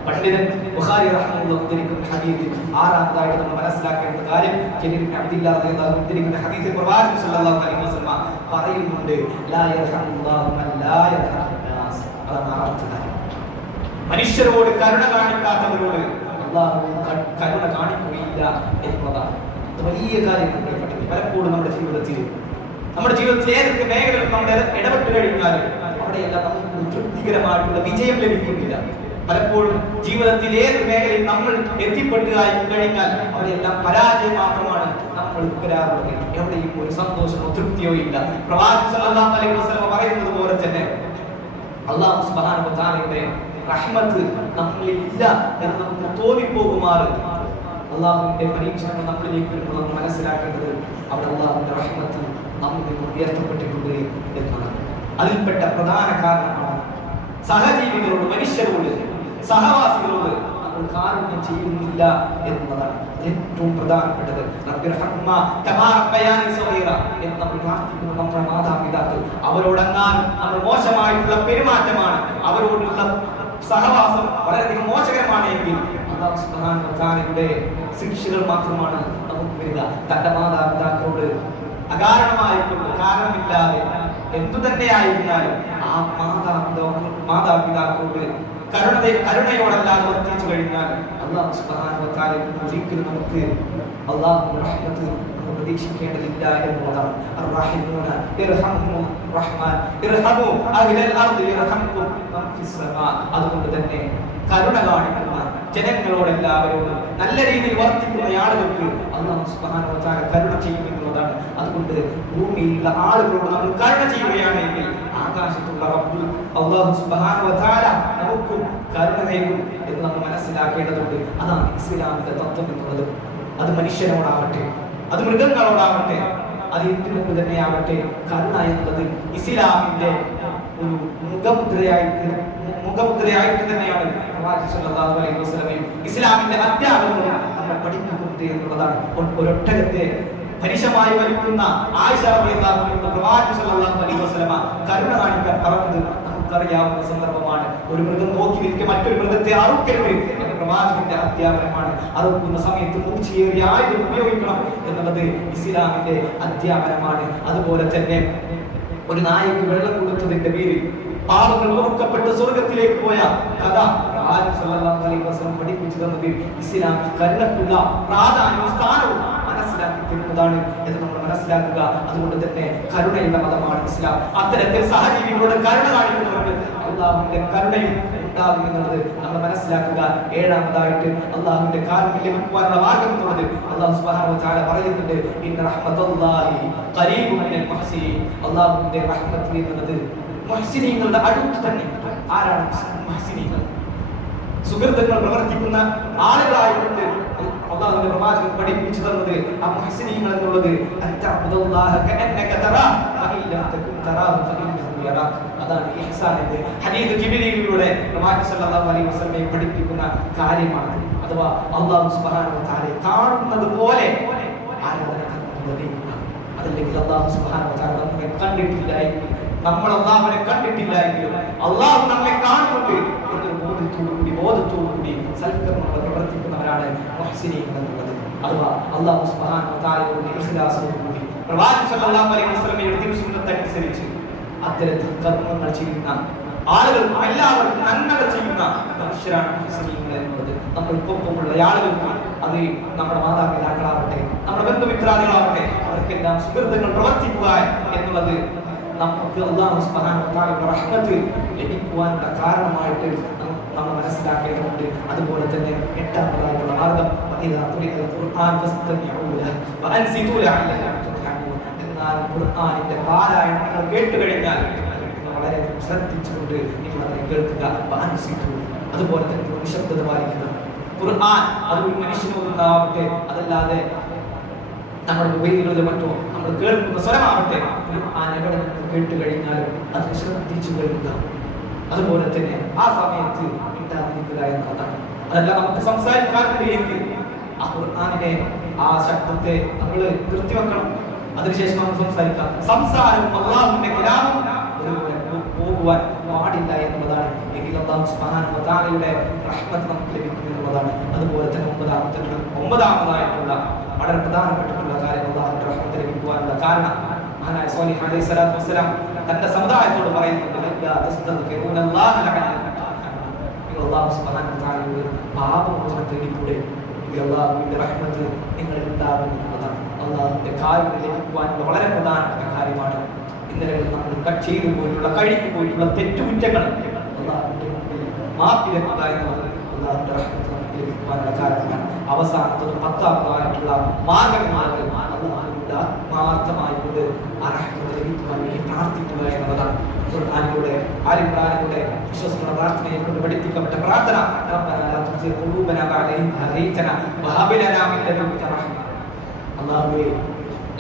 പണ്ഡിതൻ ബുഖാരി റഹ്മത്തുള്ളാഹി ഉദ്ധരിക്കുന്ന ഹദീസിൽ ആറാമതായിട്ട് നമ്മൾ മനസ്സിലാക്കേണ്ട കാര്യം ജരീർ ഇബ്നു അബ്ദില്ലാഹ് റളിയല്ലാഹു അൻഹു ഉദ്ധരിക്കുന്ന ഹദീസിൽ പ്രവാചകൻ സല്ലല്ലാഹു അലൈഹി വസല്ലം പറയുന്നുണ്ട് ലാ യർഹമുല്ലാഹു മൻ ലാ യർഹമുന്നാസ്. മനുഷ്യരോട് കരുണ കാണിക്കാത്തവരോട് അല്ലാഹു കരുണ കാണിക്കുകയില്ല എന്നുള്ളതാണ്. അത് വലിയ കാര്യമാണ്. പലപ്പോഴും നമ്മുടെ ജീവിതത്തിൽ ഏതൊക്കെ മേഖലകൾ നമ്മൾ ഇടപെട്ട് കഴിഞ്ഞാലും അവിടെയെല്ലാം നമുക്ക് തൃപ്തികരമായിട്ടുള്ള വിജയം ലഭിക്കുന്നില്ല. പലപ്പോഴും ജീവിതത്തിൽ ഏത് മേഖലയിൽ നമ്മൾ എത്തിപ്പെട്ടുകയായി കഴിഞ്ഞാൽ അവരെല്ലാം പരാജയം മാത്രമാണ് നമ്മൾ വരാറുള്ളത്. എവിടെയും ഒരു സന്തോഷമോ തൃപ്തിയോ ഇല്ല. പ്രവാചകൻ സല്ലല്ലാഹു അലൈഹി വസല്ലം പറയുന്നത് പോലെ തന്നെ അല്ലാഹു സുബ്ഹാനഹു വ തആലയുടെ റഹ്മത്ത് നമ്മളിൽ ഇല്ല എന്ന് നമുക്ക് തോന്നിപ്പോകുമാറ് അള്ളാഹുവിന്റെ പരീക്ഷണങ്ങൾ നമ്മളിലേക്ക് വരുമ്പോൾ നമ്മൾ മനസ്സിലാക്കേണ്ടത് അവിടെ അള്ളാഹുവിന്റെ റഹ്മത്ത് നമ്മിൽ നിന്ന് ഉയർത്തപ്പെട്ടിട്ടുണ്ട് എന്നതാണ്. അതിൽപ്പെട്ട പ്രധാന കാരണമാണ് സഹജീവികളോട്, മനുഷ്യരോട്, സഹവാസികളോട് നമ്മൾ കാരുണ്യം ചെയ്യുന്നില്ല എന്നതാണ് ഏറ്റവും പ്രധാനപ്പെട്ടത്. എന്ന് നമ്മൾ പ്രാർത്ഥിക്കുന്ന നമ്മുടെ മാതാപിതാക്കൾ, അവരോടങ്ങാനും നമ്മൾ മോശമായിട്ടുള്ള പെരുമാറ്റമാണ്, അവരോടുള്ള സഹവാസം വളരെയധികം മോശകരമാണ് എങ്കിൽ അല്ലാഹു സുബ്ഹാനഹു വ തആലയുടെ ശിക്ഷകൾ മാത്രമാണ് നമുക്ക് വരിക. തന്റെ മാതാപിതാക്കളോട് അകാരണമായിക്കൊണ്ട്, കാരണമില്ലാതെ എന്തു തന്നെയായിരുന്നാലും ആ മാതാപിതാക്കളോട് കരുണയോടല്ലാതെ വർത്തിച്ചു കഴിഞ്ഞാൽ അല്ലാഹു സുബ്ഹാനഹു വ തആല ഒരിക്കലും നമുക്ക് അല്ലാഹുവിന്റെ റഹ്മത്ത് പ്രതീക്ഷിക്കേണ്ടതില്ല എന്നുള്ളതാണ്. അർറഹീമൂന ഇർഹമുഹുർ റഹ്മാൻ ഇർഹമു അഹ്ലൽ അർദി ഇർഹമുകും മൻ ഫിസ് സമാ. അതുകൊണ്ട് തന്നെ കരുണ കാണിക്കുന്ന ജനങ്ങളോടെല്ലാവരോടും നല്ല രീതിയിൽ വർത്തിക്കുന്ന ആളുകൾക്ക് അല്ലാഹു സുബ്ഹാനഹു വ തആല കരുണ ചെയ്യുമെന്നുള്ളതാണ്. അതുകൊണ്ട് ഭൂമിയിലുള്ള ആളുകളോട് നമ്മൾ കരുണ ചെയ്യുകയാണെങ്കിൽ ആകാശത്തുള്ള റബ്ബ് അല്ലാഹു സുബ്ഹാനഹു വ തആല നമുക്കും കരുണ നൽകും എന്ന് നമ്മൾ മനസ്സിലാക്കേണ്ടതുണ്ട്. അതാണ് ഇസ്ലാമിന്റെ തത്വം എന്നുള്ളത്. അത് മനുഷ്യനോടാവട്ടെ, അത് മൃഗങ്ങളോടാവട്ടെ, അത് എന്തിനോട് തന്നെയാവട്ടെ, കരുണ എന്നുള്ളത് ഇസ്ലാമിന്റെ ഒരു മുഖമുദ്രയായിട്ട് തന്നെയാണ് പ്രവാചകൻ സല്ലല്ലാഹു അലൈഹി വസല്ലം ഇസ്ലാമിന്റെ അധ്യാപകരും നമ്മൾ പഠിപ്പിക്കുന്നത് എന്നുള്ളതാണ്. ഒരൊട്ടകത്തെ പലിശമായി വലിക്കുന്ന ആയിഷ റളിയല്ലാഹു അൻഹ പ്രവാചകൻ സല്ലല്ലാഹു അലൈഹി വസല്ലം കരുണ കാണിക്കാൻ പറഞ്ഞത് നമുക്കറിയാവുന്ന സന്ദർഭമാണ്. ഒരു മൃഗം നോക്കി നിൽക്കെ മറ്റൊരു മൃഗത്തെ അറുക്കരുത് എന്ന പ്രവാചകന്റെ അധ്യാപനമാണ്. അറുക്കുന്ന സമയത്ത് മൂർച്ചയേറിയ ആയുധം ഉപയോഗിക്കണം എന്നുള്ളത് ഇസ്ലാമിന്റെ അധ്യാപനമാണ്. അതുപോലെ തന്നെ ഒരു നായക്ക് വെള്ളം കൊടുത്തതിന്റെ പേരിൽ പാപങ്ങൾ പൊറുക്കപ്പെട്ട് സ്വർഗത്തിലേക്ക് പോയ കഥ പ്രവാചകൻ സല്ലല്ലാഹു അലൈഹി വസല്ലം പഠിപ്പിച്ചു തന്നത് ഇസ്ലാമിൽ കരുണയ്ക്കുള്ള പ്രാധാന്യവും സ്ഥാനവും മനസ്സിലാക്കി തരുന്നതാണ് എന്ന് നമ്മൾ മനസ്സിലാക്കുക. അതുകൊണ്ട് തന്നെ കരുണയുള്ള മതമാണ് ഇസ്ലാം. അത്തരത്തിൽ സഹജീവികളോട് കരുണ കാണിക്കുന്നവർക്ക് അള്ളാഹുവിന്റെ കരുണയും ഉണ്ടാകും എന്നുള്ളത് നമ്മൾ മനസ്സിലാക്കുക. ഏഴാമതായിട്ട് അള്ളാഹുവിന്റെ കാരുണ്യം ലഭിക്കുവാനുള്ള മാർഗം എന്നുള്ളത് അല്ലാഹു സുബ്ഹാനഹു വ തആല പറയുന്നുണ്ട്. ഇന്ന റഹ്മത്തുല്ലാഹി ഖരീബുൻ മിനൽ മുഹ്സിനീൻ. അള്ളാഹുവിന്റെ റഹ്മത്ത് എന്നുള്ളത് മുഹ്സിനീങ്ങളുടെ അടുത്ത് തന്നെ. ആരാണ് മുഹ്സിനീങ്ങൾ? സുഹൃത്തുക്കൾ പ്രവർത്തിക്കുന്ന ആളുകളായിട്ടുണ്ട് അള്ളാഹുവിന്റെ പ്രവാചകൻ പഠിപ്പിച്ചു തന്നത്. ആ മുഹ്സിനീങ്ങൾ എന്നുള്ളത് അൻതഅബ്ദുല്ലാഹ കഅന്നക തറാ ഫഇൻ ലം തകുൻ തറാഹു ഫഇന്നഹു യറാക. അതാണ് ഇഹ്സാൻ എന്ന് ഹദീസ് ജിബ്രീലിലൂടെ പ്രവാചകൻ സല്ലല്ലാഹു അലൈഹി വസല്ലം പഠിപ്പിക്കുന്ന കാര്യമാണ്. അഥവാ അല്ലാഹു സുബ്ഹാനഹു വ തആല കാണുന്നത് പോലെ ആരാധന നടത്തുക. അതല്ലെങ്കിൽ അല്ലാഹു സുബ്ഹാനഹു വ തആല നമ്മെ കണ്ടിട്ടില്ലായെങ്കിൽ, നമ്മൾ അല്ലാഹുവിനെ കണ്ടിട്ടില്ലായെങ്കിലും അല്ലാഹു നമ്മെ കാണുന്നുണ്ട് എന്നൊരു ബോധത്തോടുകൂടി സൽക്കർമ്മങ്ങൾ പ്രവർത്തിക്കുന്നവരാണ് മുഹ്സിനീങ്ങൾ എന്നുള്ളത്. അഥവാ അല്ലാഹു സുബ്ഹാനഹു വ തആലയുടെ ഇഖ്ലാസോടുകൂടി പ്രവാചകൻ സല്ലല്ലാഹു അലൈഹി വസല്ലമയുടെ തിരുസുന്നത്തനുസരിച്ച് അത്തരത്തിൽ കർമ്മങ്ങൾ ചെയ്യുന്ന ആളുകൾക്ക് എല്ലാവർക്കും നന്മകൾ ചെയ്യുന്ന മനുഷ്യരാണ് മുഹ്സിനീങ്ങൾ എന്നുള്ളത്. നമ്മൾക്കൊപ്പമുള്ള ആളുകൾക്ക്, അത് നമ്മുടെ മാതാപിതാക്കളാവട്ടെ, നമ്മുടെ ബന്ധുമിത്രാദികളാവട്ടെ, അവർക്കെല്ലാം സുഹൃത്തുക്കൾ പ്രവർത്തിക്കുക എന്നുള്ളത് നമുക്ക് അല്ലാഹു സുബ്ഹാനഹു വ തആലയുടെ റഹ്മത്ത് ലഭിക്കുവാനുള്ള കാരണമായിട്ട് നമ്മൾ മനസ്സിലാക്കേണ്ടതുണ്ട്. അതുപോലെ തന്നെ എട്ടാമതായിട്ടുള്ള മാർഗം എന്നാൽ ഖുർആനിന്റെ പാരായണം നിങ്ങൾ കേട്ട് കഴിഞ്ഞാൽ വളരെ ശ്രദ്ധിച്ചുകൊണ്ട് നിങ്ങൾ അതിനെ കേൾക്കുക. അതുപോലെ തന്നെ നിശബ്ദത പാലിക്കുക. ഖുർആൻ അത് ഒരു മനുഷ്യനോടാവട്ടെ, അതല്ലാതെ നമ്മുടെ മൊബൈലുകളിൽ മറ്റോ നമ്മൾ കേൾക്കുന്ന സ്വരമാവട്ടെ, ഖുർആൻ എവിടെ നിന്ന് കേട്ട് കഴിഞ്ഞാലും അത് ശ്രദ്ധിച്ചു കേൾക്കുക. അതുപോലെ തന്നെ ആ സമയത്ത് മിണ്ടാതിരിക്കുക എന്നതാണ്. അതല്ല നമുക്ക് സംസാരിക്കാറുണ്ട് എങ്കിൽ ആ ഖുർആനിനെ, ആ ശബ്ദത്തെ നമ്മൾ നിർത്തിവെക്കണം. അതിനുശേഷം നമുക്ക് സംസാരിക്കാം. സംസാരം അല്ലാഹുവിന്റെ കലാമും ഒരുപോലെ പോകുവാൻ പാടില്ല എന്നുള്ളതാണ്. എങ്കിൽ അല്ലാഹു സുബ്ഹാനഹു വ തആലയുടെ റഹ്മത്ത് നമുക്ക് ലഭിക്കും എന്നുള്ളതാണ്. അതുപോലെ തന്നെ ഒമ്പതാമതായിട്ടുള്ള വളരെ പ്രധാനപ്പെട്ടിട്ടുള്ള കാര്യം അല്ലാഹുവിന്റെ റഹ്മത്ത് ലഭിക്കുവാനുള്ള കാരണം മഹാനായ സ്വാലിഹ് അലൈഹി സ്വലാത്തു വസ്സലാം തന്റെ സമുദായത്തോട് പറയുന്നുണ്ട്, അല്ലാഹു സുബ്ഹാനഹു വ തആലയുടെ പാപമോചനം തേടിക്കൂടെ, അല്ലാഹുവിന്റെ റഹ്മത്ത് നിങ്ങളിൽ ഉണ്ടാകും എന്നുള്ളതാണ്. അല്ലാഹുവിന്റെ കാരുണ്യം ലഭിക്കുവാനുള്ള വളരെ പ്രധാനപ്പെട്ട കാര്യമാണ്. ഇന്നലെ നമ്മൾ കഴിഞ്ഞു പോയിട്ടുള്ള തെറ്റുകുറ്റങ്ങൾ അല്ലാഹുവിന്റെ മുമ്പിൽ മാറ്റി വെക്കുക എന്നത് അല്ലാഹുവിന്റെ റഹ്മത്ത് നമുക്ക് ലഭിക്കുവാനുള്ള കാരണമാണ്. അവസാനത്തത് 10ാമതായിട്ടുള്ള മാർഗം അല്ലാഹുവിന്റെ ആത്മാർത്ഥമായിക്കൊണ്ട് ആ റഹ്മത്ത് ലഭിക്കുവാൻ വേണ്ടി പ്രാർത്ഥിക്കുക എന്നതാണ്. ഖുർആനിലൂടെ ആലി ഇംറാനിലൂടെ വിശ്വാസികളുടെ പ്രാർത്ഥനയെ കൊണ്ട് പഠിപ്പിക്കപ്പെട്ട പ്രാർത്ഥന റബ്ബനാ ലാ തുസിഗ് ഖുലൂബനാ ബഅദ ഇദ് ഹദൈതനാ വഹബ് ലനാ മിൻ ലദുൻക റഹ്മ. അല്ലാഹുവേ,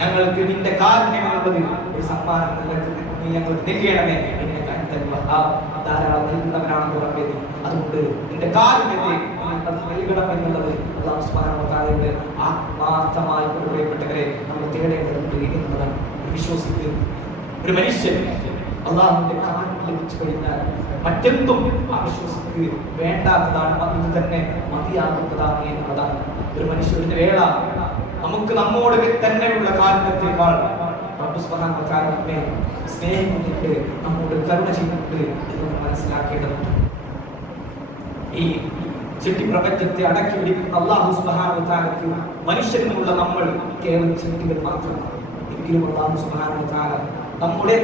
ഞങ്ങൾക്ക് നിന്റെ കാരുണ്യം എന്നുള്ളത് ഒരു സമ്മാനം നീ ഞങ്ങൾക്ക് നൽകണമേ. ധാരാളം നൽകുന്നവനാണെന്ന് പറയുന്നത്. അതുകൊണ്ട് നിന്റെ കാരുണ്യത്തെ നൽകണം എന്നുള്ളത് അല്ലാഹു സുബ്ഹാനഹു വ തആലയുടെ ആത്മാർത്ഥമായി പ്രിയപ്പെട്ടവരെ നമ്മൾ തേടേണ്ടതുണ്ട് എന്നതാണ്. വിശ്വസിക്കുക ഒരു മനുഷ്യൻ അല്ലാഹുവിന്റെ കാരുണ്യം ലഭിച്ചു കഴിഞ്ഞാൽ മറ്റെന്തും ആ വിശ്വസിക്ക് വേണ്ടാത്തതാണ്, ഇത് തന്നെ മതിയാകുന്നതാണ് എന്നതാണ്. ഒരു മനുഷ്യന്റെ വേള നമുക്ക് നമ്മോട് തന്നെയുള്ള കാരുണ്യത്തെക്കാൾ റബ്ബ് സുബ്ഹാനഹു വ തആല നമ്മെ സ്നേഹിക്കുന്നുണ്ട്, നമ്മോട് കരുണ ചെയ്യുന്നുണ്ട് എന്ന് മനസ്സിലാക്കേണ്ടതുണ്ട്. ഈ ചെട്ടി പ്രപഞ്ചത്തെ അടക്കി പിടിക്കുന്ന അല്ലാഹു സുബ്ഹാനഹു വ തആലയ്ക്ക് മനുഷ്യരിലുള്ള നമ്മൾ കേവലം ചെട്ടികൾ മാത്രമാണ്. എങ്കിലും അല്ലാഹു സുബ്ഹാനഹു വ തആല നമ്മുടെ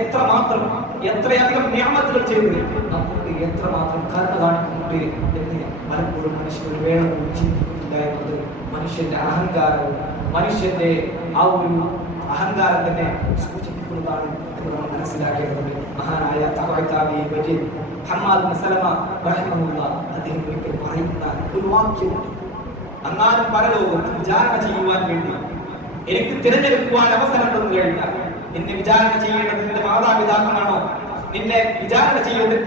എത്രയധികം നിഅമത്തുകൾ ചെയ്തു നമുക്ക് എത്രമാത്രം കരുണ കാണിക്കുന്നുണ്ട് എന്ന് പലപ്പോഴും മനുഷ്യർ ഒരു വേള ചിന്തിക്കുന്നുണ്ടായിരുന്നത്. മനുഷ്യന്റെ അഹങ്കാരവും മനുഷ്യന്റെ ആ ഒരു അഹങ്കാരം തന്നെ സൂചിപ്പിക്കുന്നതാണ് എന്ന് നമ്മൾ മനസ്സിലാക്കേണ്ടതുണ്ട്. മഹാനായ താബഈ ഹമ്മാദ് ബിൻ സലമ റഹിമഹുല്ലാഹ് അദ്ദേഹം ഒരിക്കൽ പറയുന്ന ഒരു വാക്യമുണ്ട്. അങ്ങാനും പരലോകത്ത് വിചാരണ ചെയ്യുവാൻ വേണ്ടി എനിക്ക് തിരഞ്ഞെടുക്കുവാൻ അവസരം തന്നു കഴിഞ്ഞാൽ നിന്നെ വിചാരണ ചെയ്യേണ്ടത് നിന്റെ മാതാപിതാക്കളാണോ, നിന്നെ വിചാരണ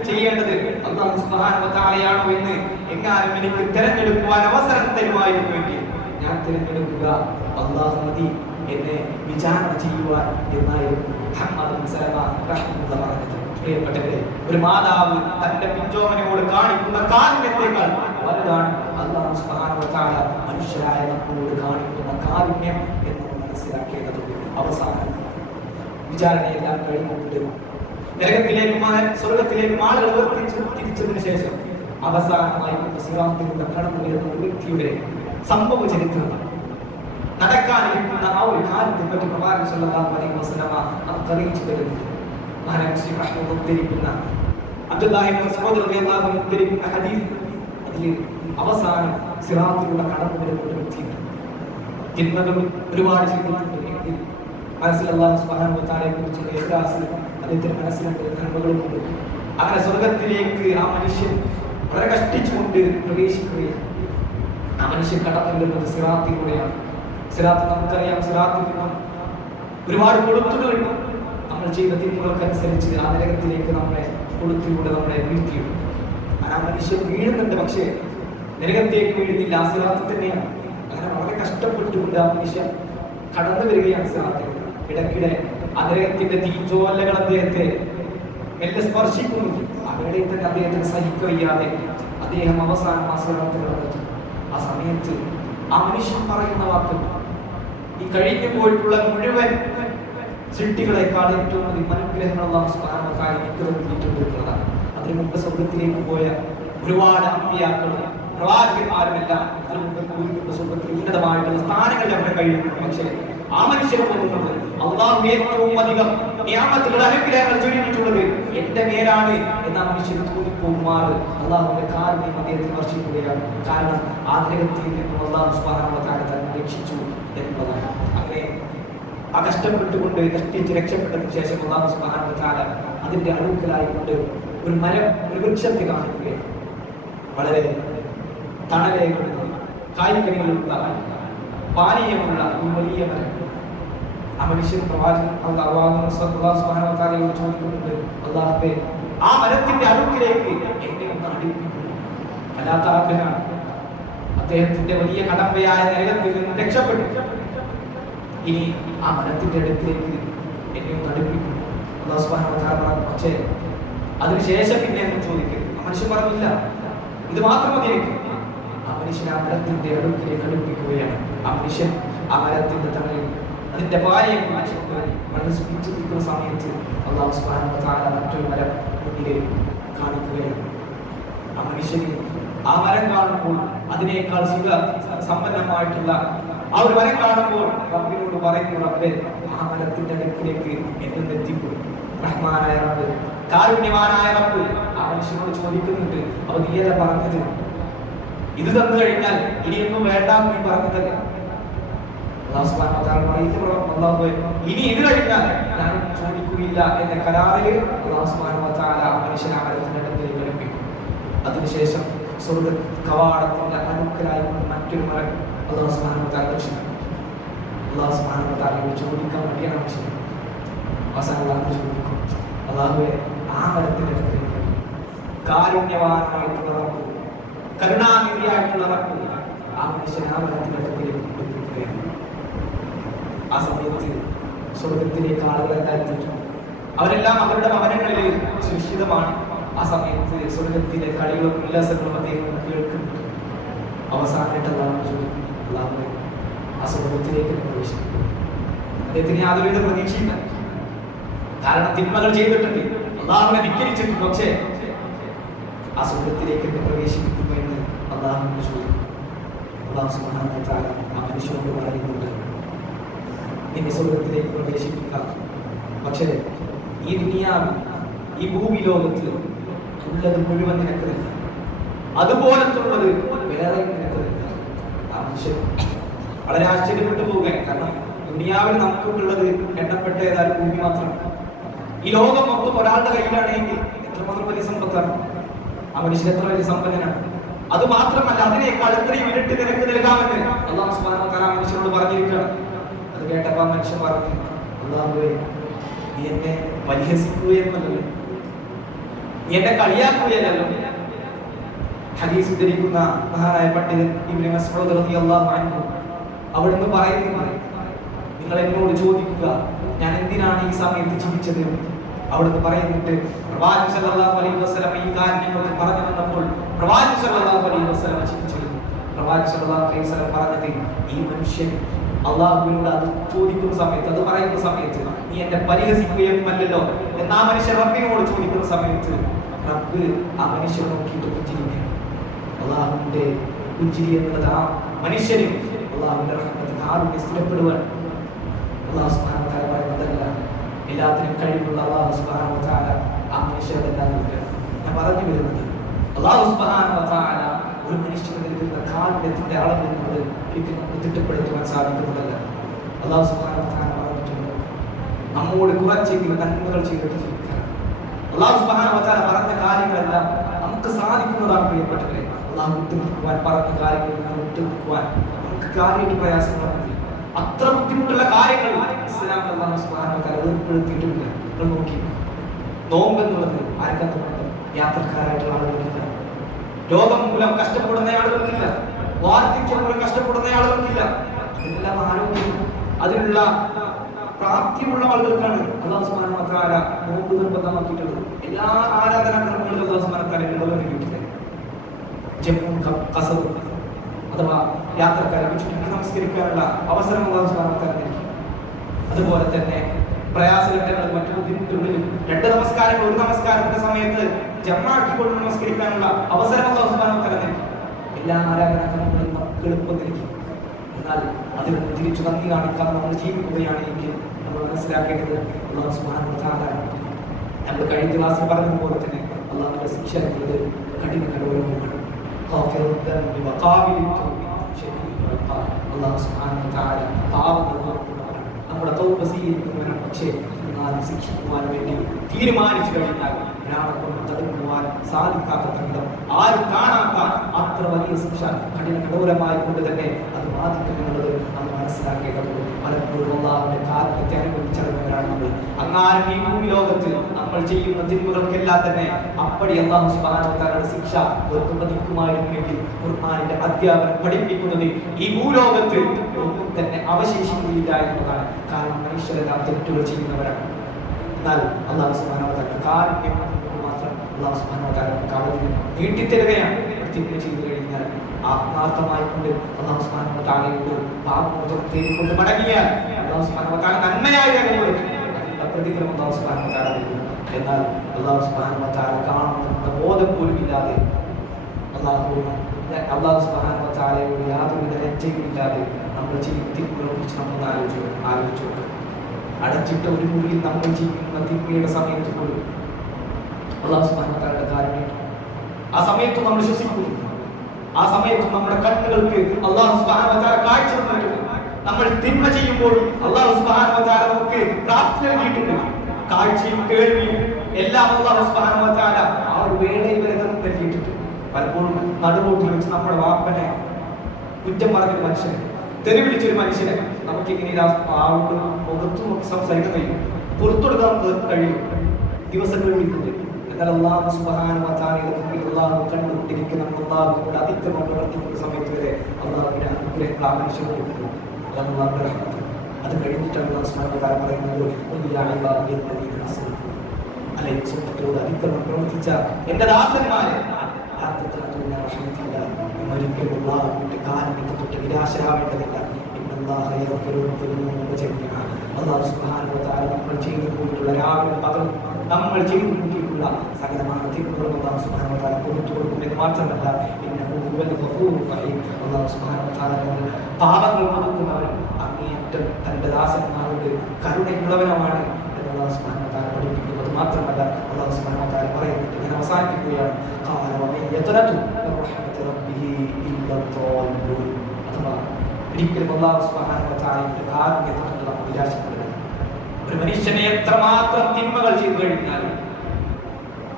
ചെയ്യേണ്ടത് അല്ലാഹു സുബ്ഹാനഹു വ തആലയാണോ എന്ന് എങ്ങാനും എനിക്ക് തിരഞ്ഞെടുക്കുവാൻ അവസരം തരുമായിരുന്നുവെങ്കിൽ ഞാൻ തിരഞ്ഞെടുക്കുക അല്ലാഹു മതി എന്നെ വിചാരണ ചെയ്യുവാൻ എന്നായിരുന്നു ഹമ്മാദ് ബിൻ സലമ റഹിമഹുല്ലാഹ് പറഞ്ഞത്. പ്രിയപ്പെട്ടവരെ, ഒരു മാതാവ് തന്റെ പിഞ്ചോമനോട് കാണിക്കുന്ന കാരുണ്യത്തെക്കാൾ വലുതാണ് അല്ലാഹു സുബ്ഹാനഹു വ തആല മനുഷ്യരായ നമ്മളോട് കാണിക്കുന്ന കാരുണ്യം എന്ന് മനസ്സിലാക്കേണ്ടതുണ്ട്. അവസാനം വിചാരണയെല്ലാം കഴിഞ്ഞിട്ട് നരകത്തിലേക്കും സ്വർഗത്തിലേക്കും ആളുകൾ തിരിച്ചതിന് ശേഷം അവസാനമായി സിറാത്തിലൂടെ കടന്നു വരുന്ന ഒരു വ്യക്തിയുടെ സംഭവ ചരിത്രം നടക്കാനിരിക്കുന്ന ആ ഒരു കാര്യത്തെ പറ്റി പ്രവാചകൻ സ്വല്ലല്ലാഹു അലൈഹി വസല്ലമ നമുക്ക് അറിയിച്ചു തരുന്നുണ്ട്. മഹാനായ മുസ്ലിം അഹ്മദ് ഉദ്ധരിക്കുന്ന അബ്ദുല്ലാഹി ഇബ്നു മസ്ഊദ് റളിയല്ലാഹു അൻഹു ഉദ്ധരിക്കുന്ന ഹദീസ്, അതിൽ അവസാനം സിറാത്തിലൂടെ കടന്നു വരുന്ന ഒരു വ്യക്തിയുണ്ട്. ജന്മകൾ ഒരുപാട് ചെയ്തിട്ടുണ്ട്. മനസ്സിൽ അല്ലാഹു സുബ്ഹാനഹു വ തആലയെ കുറിച്ചുള്ള ഇഖ്ലാസ് അദ്ദേഹത്തിന്റെ മനസ്സിലുണ്ട്, നന്മകളുമുണ്ട്. അങ്ങനെ സ്വർഗത്തിലേക്ക് ആ മനുഷ്യൻ വളരെ കഷ്ടിച്ചുകൊണ്ട് പ്രവേശിക്കുകയാണ്. ആ മനുഷ്യൻ കടന്നു വരുന്നത് സിറാത്തിലൂടെയാണ്. സിറാത്ത് നമുക്കറിയാം, സിറാത്തിൽ നിന്നും ഒരുപാട് കൊളുത്തുകളുണ്ട്. നമ്മൾ ചെയ്ത തിന്മകൾക്കനുസരിച്ച് ആ നരകത്തിലേക്ക് നമ്മളെ കൊളുത്തിലൂടെ നമ്മളെ വീഴ്ത്തിയിടും. ആ മനുഷ്യൻ വീഴുന്നുണ്ട്, പക്ഷേ നരകത്തേക്ക് വീഴുന്നില്ല, ആ സിറാത്തിൽ തന്നെയാണ്. അങ്ങനെ വളരെ കഷ്ടപ്പെട്ടുകൊണ്ട് ആ മനുഷ്യൻ കടന്നു വരികയാണ് സിറാത്തിലൂടെ. ഇടയ്ക്കിടെ ആ നരകത്തിന്റെ തീജ്വാലകൾ അദ്ദേഹത്തെ മെല്ലെ സ്പർശിക്കുന്നുണ്ട്. അവിടെ തന്നെ അദ്ദേഹത്തിന് സഹിക്കവയ്യാതെ അദ്ദേഹം അവസാനം ആ സിറാത്തിൽ കടന്നു. ആ സമയത്ത് ആ മനുഷ്യൻ പറയുന്ന വാക്ക്, ഈ കഴിഞ്ഞു പോയിട്ടുള്ള മുഴുവൻ സൃഷ്ടികളെക്കാൾ ഏറ്റവും അധികം അനുഗ്രഹങ്ങൾ അല്ലാഹു സുബ്ഹാനഹു വ തആല എനിക്ക് നൽകിയിട്ടുണ്ട് എന്നതാണ്. അതിനു മുമ്പ് സ്വർഗ്ഗത്തിലേക്ക് പോയ ഒരുപാട് അമ്പിയാക്കളും പ്രവാചകന്മാരുമെല്ലാം സ്വർഗ്ഗത്തിൽ ഉന്നതമായിട്ടുള്ള സ്ഥാനങ്ങളിൽ അവിടെ കഴിയുന്നു. പക്ഷേ ആ മനുഷ്യൻ പോകുന്നത് അല്ലാഹു ഏറ്റവും അധികം നിഅമത്തുകൾ അനുഗ്രഹങ്ങൾ ചൊരിഞ്ഞിട്ടുള്ളത് എന്റെ മേലാണ് എന്ന മനുഷ്യന് തോന്നിപ്പോകുമാർ അല്ലാഹുവിന്റെ കാരുണ്യം അദ്ദേഹത്തെ വർഷിക്കുകയാണ്. കാരണം ആ നരകത്തിൽ നിന്നും അല്ലാഹു സുബ്ഹാനഹു വ തആല തന്നെ രക്ഷിച്ചു എന്നതാണ്. അങ്ങനെ ആ കഷ്ടപ്പെട്ടുകൊണ്ട് കഷ്ടിച്ച് രക്ഷപ്പെട്ടതിന് ശേഷം അല്ലാഹു സുബ്ഹാനഹു വ തആല അതിന്റെ അടുക്കലായിക്കൊണ്ട് ഒരു മരം, ഒരു വൃക്ഷത്തെ കാണിക്കുകയാണ്. വളരെ തണലേക്കുന്ന കായ്ക്കനികളുള്ള പാനീയമുള്ള ഒരു വലിയ മരം. ആ മനുഷ്യൻ പ്രവാചകൻ അല്ലാഹു സുബ്ഹാനഹു വ തആലയോട് ചോദിക്കുന്നുണ്ട്, അല്ലാഹുവേ, ആ മരത്തിന്റെ അടുക്കിലേക്ക് എന്നെ ഒന്ന് അടുപ്പിക്കും. അല്ലാത്ത ആഗ്രഹമാണ്. അദ്ദേഹത്തിന്റെ വലിയ കടമ്പയായ നരകത്തിൽ നിന്ന് രക്ഷപ്പെട്ടു. ഇനി ആ മരത്തിന്റെ അടുക്കിലേക്ക് എന്നെ ഒന്ന് അടുപ്പിക്കും. അല്ലാഹു സുബ്ഹാനഹു വ തആല പറഞ്ഞു, പക്ഷേ അതിനുശേഷം പിന്നെ എന്ന് ചോദിക്കും. ആ മനുഷ്യൻ പറഞ്ഞില്ല, ഇത് മാത്രം മതി എനിക്ക്. ആ മനുഷ്യൻ ആ മരത്തിന്റെ അടുക്കിലേക്ക് അടുപ്പിക്കുകയാണ്. ആ മനുഷ്യൻ ആ മരത്തിന്റെ തണലിൽ അതിന്റെ പാലയം വളരെ സ്പിച്ചിരിക്കുന്ന സമയത്ത് അല്ലാഹു സുബ്ഹാനഹു വ തആല മറ്റൊരു മരം മുന്നിൽ കാണിക്കുകയാണ്. ആ മനുഷ്യന് ആ മരം കാണുമ്പോൾ അതിനേക്കാൾ സുഖ സമ്പന്നമായിട്ടുള്ള ആ ഒരു മരം കാണുമ്പോൾ റബ്ബിനോട് പറയുന്നു, റബ്ബേ, ആ മരത്തിന്റെ അടുക്കിലേക്ക് എന്നെ എത്തിക്കും. റഹ്മാനായ റബ്ബ് കാരുണ്യവാനായ റബ്ബ് ആ മനുഷ്യനോട് ചോദിക്കുന്നുണ്ട്, അപ്പൊ നീയല്ല പറഞ്ഞത് ഇത് തന്നു കഴിഞ്ഞാൽ ഇനിയൊന്നും വേണ്ട നീ പറഞ്ഞതല്ലേ? അല്ലാഹു സുബ്ഹാനഹു വ തആല പറയുന്നു, ഇനി ഇത് കഴിഞ്ഞാൽ ഞാൻ ചോദിക്കുകയില്ല എന്ന കരാറിൽ അല്ലാഹു സുബ്ഹാനഹു വ തആല ആ മനുഷ്യനെ മരത്തിന്റെ അടുത്തേക്ക് അടുപ്പിക്കും. അതിനുശേഷം സ്വർഗ്ഗ കവാടത്തിന്റെ അടുക്കലായി മറ്റൊരു മരം അല്ലാഹു സുബ്ഹാനഹു വ തആല ദർശിക്കും. അല്ലാഹു സുബ്ഹാനഹു വ തആലയോട് ചോദിക്കാൻ വേണ്ടിയാണ് മനുഷ്യൻ. അവസാനം അല്ലാഹു ചോദിക്കും, അല്ലാഹുവേ ആ മരത്തിന്റെ അടുത്തേക്ക് കാരുണ്യവാനായിട്ടുള്ള റബ്ബ്, കരുണാനിധിയായിട്ടുള്ള റബ്ബ് ആ മനുഷ്യൻ ആ മരത്തിന്റെ അടുത്തേക്ക് കൊണ്ടുപോവുകയാണ്. ആ സമയത്ത് സ്വർഗത്തിലേക്ക് ആളുകളെല്ലാം എത്തിക്കും. അവരെല്ലാം അവരുടെ ഭവനങ്ങളിൽ സുരക്ഷിതമാണ്. ആ സമയത്ത് സ്വർഗത്തിലെ കളികളും ഉല്ലാസങ്ങളും അദ്ദേഹം കേൾക്കുന്നുണ്ട്. അവസാനമായിട്ടല്ലാഹു ചോദിക്കും, അല്ലാഹുവേ ആ സ്വർഗത്തിലേക്ക് പ്രവേശിക്കും. അദ്ദേഹത്തിന് യാതൊരുവിധ പ്രതീക്ഷയില്ല. കാരണം തിന്മകൾ ചെയ്തിട്ടുണ്ട്, അല്ലാഹുവിനെ ധിക്കരിച്ചിട്ടുണ്ട്. പക്ഷേ ആ സ്വർഗത്തിലേക്ക് പ്രവേശിപ്പിക്കുന്നു എന്ന് അല്ലാഹുവിനോട് ചോദിക്കും. അല്ലാഹു സുബ്ഹാനഹു വ തആല ആ മനുഷ്യനോട് പറയുന്നുണ്ട്, നിന്നെ സ്വർഗത്തിലേക്ക് പ്രവേശിപ്പിക്കാം. പക്ഷേ ഈ ദുനിയാവിൽ, ഈ ഭൂമി ലോകത്തിൽ ഉള്ളത് മുഴുവൻ നിനക്കുന്നില്ല, അതുപോലത്തുള്ളത് വേറെ നിനക്കുന്നില്ല. ആ മനുഷ്യൻ വളരെ ആശ്ചര്യപ്പെട്ടു പോവുകയാണ്. കാരണം ദുനിയാവിൽ നമുക്കുള്ളത് എണ്ണപ്പെട്ട ഏതായാലും ഭൂമി മാത്രമാണ്. ഈ ലോകം മൊത്തം ഒരാളുടെ കയ്യിലാണെങ്കിൽ എത്രമാത്രം വലിയ സമ്പത്താണ്. ആ മനുഷ്യൻ എത്ര വലിയ സമ്പന്നനാണ്. അത് മാത്രമല്ല, അതിനേക്കാൾ എത്രയും ഇരട്ടി നിനക്ക് നൽകാമെന്ന് അല്ലാഹു സുബ്ഹാനഹു വ തആല മനുഷ്യനോട് പറഞ്ഞിരിക്കുകയാണ്. അത് കേട്ടപ്പോൾ മനുഷ്യൻ പറഞ്ഞു, അല്ലാഹുവേ നീ എന്നെ പരിഹസിക്കുകയെന്നല്ലോ, നീ എന്നെ കളിയാക്കുകയല്ലോ. ഹദീസ് ഉദ്ധരിക്കുന്ന മഹാനായ പണ്ഡിതൻ ഇബ്നു മസ്ഊദ് റളിയല്ലാഹു അൻഹു അവിടുന്ന് പറയുന്നത്, നിങ്ങൾ എന്നോട് ചോദിക്കുക ഞാൻ എന്തിനാണ് ഈ സമയത്ത് ജീവിച്ചത്. അവിടുന്ന് പറയുന്നുണ്ട്, പ്രവാചകൻ സല്ലല്ലാഹു അലൈഹി വസല്ലം ഈ കാര്യങ്ങൾ പറഞ്ഞു വന്നപ്പോൾ പ്രവാചകൻ സല്ലല്ലാഹു അലൈഹി വസല്ലം ചിന്തിച്ചിരുന്നു. പ്രവാചകൻ സല്ലല്ലാഹു അലൈഹി വസല്ലം പറഞ്ഞത്, ഈ മനുഷ്യൻ അള്ളാഹുവിനോട് അത് ചോദിക്കുന്ന സമയത്ത്, അത് പറയുന്ന സമയത്ത് നീ എന്നെ പരിഹസിക്കുകയൊന്നുമല്ലല്ലോ എന്നാ മനുഷ്യൻ റബ്ബിനോട് ചോദിക്കുന്ന സമയത്ത് റബ്ബ് ആ മനുഷ്യനെ നോക്കിയിട്ട് പുഞ്ചിരിക്കുക. അള്ളാഹുവിന്റെ പുഞ്ചിരി എന്നുള്ളത് ആ മനുഷ്യന് അള്ളാഹുവിന്റെ റഹ്മത്ത് കാരുണ്യം സ്ഥിരപ്പെടുവാൻ അല്ലാഹു സുബ്ഹാനഹു വ തആല പറയുന്നതല്ല, എല്ലാത്തിനും കഴിവുള്ള അല്ലാഹു സുബ്ഹാനഹു വ തആല ആ മനുഷ്യരെല്ലാം നൽകുക. ഞാൻ പറഞ്ഞു വരുന്നത്, അല്ലാഹു സുബ്ഹാനഹു വ തആല ഒരു മനുഷ്യന് നൽകുന്ന കാരുണ്യത്തിന്റെ അളവ് നമ്മൾ ഒരിക്കലും തിട്ടപ്പെടുത്തുവാൻ സാധിക്കുന്നതല്ല. അല്ലാഹു സുബ്ഹാനഹു വ തആല പറഞ്ഞിട്ടുണ്ട്, നമ്മോട് കുറച്ചെങ്കിലും നന്മകൾ ചെയ്തിട്ട് ജീവിക്കണം. അല്ലാഹു സുബ്ഹാനഹു വ തആല പറഞ്ഞ കാര്യങ്ങളെല്ലാം നമുക്ക് സാധിക്കുന്നതാണ് പ്രിയപ്പെട്ടവരെ. അല്ലാഹു വിട്ടുനിൽക്കുവാൻ പറഞ്ഞ കാര്യങ്ങളിൽ നമ്മൾ വിട്ടുനിൽക്കുവാൻ നമുക്ക് കാര്യമായിട്ട് പ്രയാസങ്ങളുണ്ട്. അത്ര ബുദ്ധിമുട്ടുള്ള കാര്യങ്ങൾ ഇസ്ലാം അല്ലാഹു സുബ്ഹാനഹു വ തആല ഏർപ്പെടുത്തിയിട്ടില്ല. നിങ്ങൾ നോക്കി, നോമ്പ് എന്നുള്ളത് ആർക്കാണ് തോന്നുന്നത്? യാത്രക്കാരായിട്ടുള്ള ആളുകൾക്കില്ല, രോഗം മൂലം കഷ്ടപ്പെടുന്ന ആളുകൾക്കില്ല, വാർദ്ധക്യം മൂലം കഷ്ടപ്പെടുന്ന ആളുകൾക്കില്ല. ഇതെല്ലാം ആരോഗ്യം അതിനുള്ള പ്രാപ്തിയുള്ള ആളുകൾക്കാണ് അല്ലാഹു സുബ്ഹാനഹു വ തആല നോമ്പ് നിർബന്ധമാക്കിയിട്ടുള്ളത്. എല്ലാ ആരാധനാക്രമങ്ങളിലും അല്ലാഹു സുബ്ഹാനഹു വ തആല ഇളവ് നൽകിയിട്ടുണ്ട്. ജമ്മും ഖസറും അഥവാ യാത്രക്കാരെ ചുറ്റി നമസ്കരിക്കാനുള്ള അവസരം അല്ലാഹു സുബ്ഹാനഹു വ തആല നൽകി. അതുപോലെ തന്നെ പ്രയാസഘട്ടങ്ങളിൽ മറ്റു ബുദ്ധിമുട്ടുകളിലും രണ്ട് നമസ്കാരങ്ങൾ ഒരു നമസ്കാരത്തിന്റെ സമയത്ത് ജമാഅത്തിക്കൊണ്ട് നമസ്കരിക്കാനുള്ള അവസരം അല്ലാഹു സുബ്ഹാനഹു വ തആല നൽകി. എല്ലാ ആരാധനാക്രമങ്ങളും നമുക്ക് എളുപ്പം നൽകി. എന്നാൽ അതിൽ തിരിച്ചു നന്ദി കാണിക്കാതെ നമ്മൾ ജീവിക്കുകയാണെങ്കിൽ നമ്മൾ മനസ്സിലാക്കേണ്ടത് അല്ലാഹു സുബ്ഹാനഹു വ തആല നമ്മൾ കഴിഞ്ഞ ക്ലാസ്സിൽ പറഞ്ഞതുപോലെ തന്നെ അല്ലാഹുവിന്റെ ശിക്ഷ എന്നത് കഠിന കഠോരമാണ്. അല്ലാഹു സുബ്ഹാനഹു വ തആല പാപങ്ങൾ നമ്മുടെ തൗബ സ്വീകരിക്കുന്നവരാണ്. പക്ഷേ എന്നാലും ശിക്ഷിക്കുവാൻ വേണ്ടി തീരുമാനിച്ചു കഴിഞ്ഞാൽ കൊണ്ട് തടുക്കുവാൻ സാധിക്കാത്ത വിധം ആരും കാണാത്ത അത്ര വലിയ ശിക്ഷ കഠിന കഠോരമായി കൊണ്ട് തന്നെ അത് ബാധിക്കുമെന്നുള്ളത് നമ്മൾ മനസ്സിലാക്കേണ്ടതുണ്ട്. പലപ്പോഴും അല്ലാഹുവിന്റെ കാരുണ്യത്തെ അനുഭവിച്ചറിഞ്ഞവരാണ് നമ്മൾ. അങ്ങാനും ഈ ഭൂമി ലോകത്ത് നമ്മൾ ചെയ്യുന്ന തിന്മകൾക്കെല്ലാം തന്നെ അപ്പടി അല്ലാഹു സുബ്ഹാനഹു വ തആലയുടെ ശിക്ഷ ഒത്തുപതിക്കുമായിരുന്നെങ്കിൽ ഖുർആനിന്റെ അധ്യാപനം പഠിപ്പിക്കുന്നത് ഈ ഭൂലോകത്ത് ഒന്നും തന്നെ അവശേഷിക്കുകയില്ല എന്നതാണ്. കാരണം മനുഷ്യരെല്ലാം തെറ്റുകൾ ചെയ്യുന്നവരാണ്. എന്നാൽ അല്ലാഹു സുബ്ഹാനഹു വ തആല കാരുണ്യം മാത്രം അല്ലാഹു സുബ്ഹാനഹു വ തആല കാവലിൽ നീട്ടിത്തരുകയാണ്. തിന്മ ചെയ്തു കഴിഞ്ഞാൽ ആത്മാർത്ഥമായി കൊണ്ട് അല്ലാഹു സുബ്ഹാനഹു വ തആലയോട് പാപമോചനം തേടിക്കൊണ്ട് മടങ്ങിയാൽ അല്ലാഹു സുബ്ഹാനഹു വ തആല നന്മയായി നൽകും. അതിനുള്ള പ്രതിഫലം അല്ലാഹു സുബ്ഹാനഹു വ തആല നൽകും. എന്നാൽ അല്ലാഹു സുബ്ഹാനഹു വ തആല കാണുന്ന ബോധം പോലും ഇല്ലാതെ അല്ലാഹു സുബ്ഹാനഹു വ തആലയോട് യാതൊരു ലജ്ജയും ഇല്ലാതെ നമ്മൾ ചെയ്യുന്ന തിന്മകളെ കുറിച്ച് നമ്മൾ ആലോചിച്ചു. അടച്ചിട്ട ഒരു മുറിയിൽ നമ്മൾ ചെയ്യുന്ന തിന്മയുടെ സമയത്ത് പോലും അല്ലാഹു സുബ്ഹാനഹു വ തആലയുടെ കാരുണ്യം. ആ സമയത്ത് നമ്മൾ ശ്വസിക്കുന്നു, ആ സമയത്ത് നമ്മുടെ കണ്ണുകൾക്ക് അല്ലാഹു സുബ്ഹാനഹു വ തആല കാഴ്ച നൽകുന്നു. നമ്മൾ തിന്മ ചെയ്യുമ്പോൾ അല്ലാഹു സുബ്ഹാനഹു വ തആല നമുക്ക് പ്രാപ്തി നൽകിയിട്ടുണ്ട്. കാഴ്ചയും കേൾവിയും എല്ലാം അല്ലാഹു സുബ്ഹാനഹു വ തആല ആ ഒരു വേളയിൽ വരെ നമുക്ക് നൽകിയിട്ടുണ്ട്. പലപ്പോഴും നടുറോട്ടിൽ വെച്ച് നമ്മുടെ വാപ്പനെ കുറ്റം പറഞ്ഞൊരു മനുഷ്യനെ, തെറി വിളിച്ചൊരു മനുഷ്യനെ നമുക്ക് ഇങ്ങനെ മുഖത്തും സംസാരിക്കാൻ കഴിയും, പുറത്തു കൊടുക്കാൻ നമുക്ക് കഴിയും, ദിവസങ്ങൾ വിളിക്കുന്നത്. എന്നാൽ അല്ലാഹു സുബ്ഹാനഹു വ തആലയുടെ മുമ്പിൽ അല്ലാഹു കണ്ടുകൊണ്ടിരിക്കുന്ന അല്ലാഹുവിന്റെ അതിക്രമം പ്രവർത്തിക്കുന്ന സമയത്ത് വരെ അല്ലാഹുവിന്റെ അനുഗ്രഹങ്ങൾ ആ മനുഷ്യൻ കൊടുക്കുന്നു. അതാണ് അല്ലാഹുവിന്റെ റഹ്മത്ത്. അത് കഴിഞ്ഞിട്ടാണ് അല്ലാഹു സുബ്ഹാനഹു വ തആല പറയുന്നത്, അലൈഹി സ്വലത്തോട് അതിക്രമം പ്രവർത്തിച്ച എന്റെ ദാസന്മാരെ ഒരിക്കലും അല്ലാഹുവിന്റെ കാരുണ്യത്തെ തൊട്ട് നിരാശരാവേണ്ടതില്ല. അല്ലാഹു സുബ്ഹാനഹു വ തആല നമ്മൾ ചെയ്തു പോയിട്ടുള്ള രാവിലെ പകൽ നമ്മൾ ചെയ്തു കൂട്ടിയിട്ടുള്ള സകലമായ തിന്മകളും അല്ലാഹു സുബ്ഹാനഹു വ തആല പുറത്തു കൊടുക്കുമെന്ന് മാത്രമല്ല, അല്ലാഹു സുബ്ഹാനഹു വ തആല പാപങ്ങൾ പൊറുക്കുന്നവൻ അങ്ങേയറ്റം തന്റെ ദാസന്മാരോട് കരുണയുള്ളവനുമാണ് എന്ന് അല്ലാഹു സുബ്ഹാനഹു വ തആല പഠിപ്പിക്കുന്നത് മാത്രമല്ല, അല്ലാഹു സുബ്ഹാനഹു വ തആല പറയുന്നുണ്ട്. ഞാൻ അവസാനിപ്പിക്കുകയാണ്. അഥവാ ഒരിക്കലും അല്ലാഹു സുബ്ഹാനഹു വ തആലയുടെ കാരുണ്യത്തെ തൊട്ട് നമ്മൾ നിരാശപ്പെടരുത്. ഒരു മനുഷ്യനെ എത്രമാത്രം തിന്മകൾ ചെയ്തു കഴിഞ്ഞാലും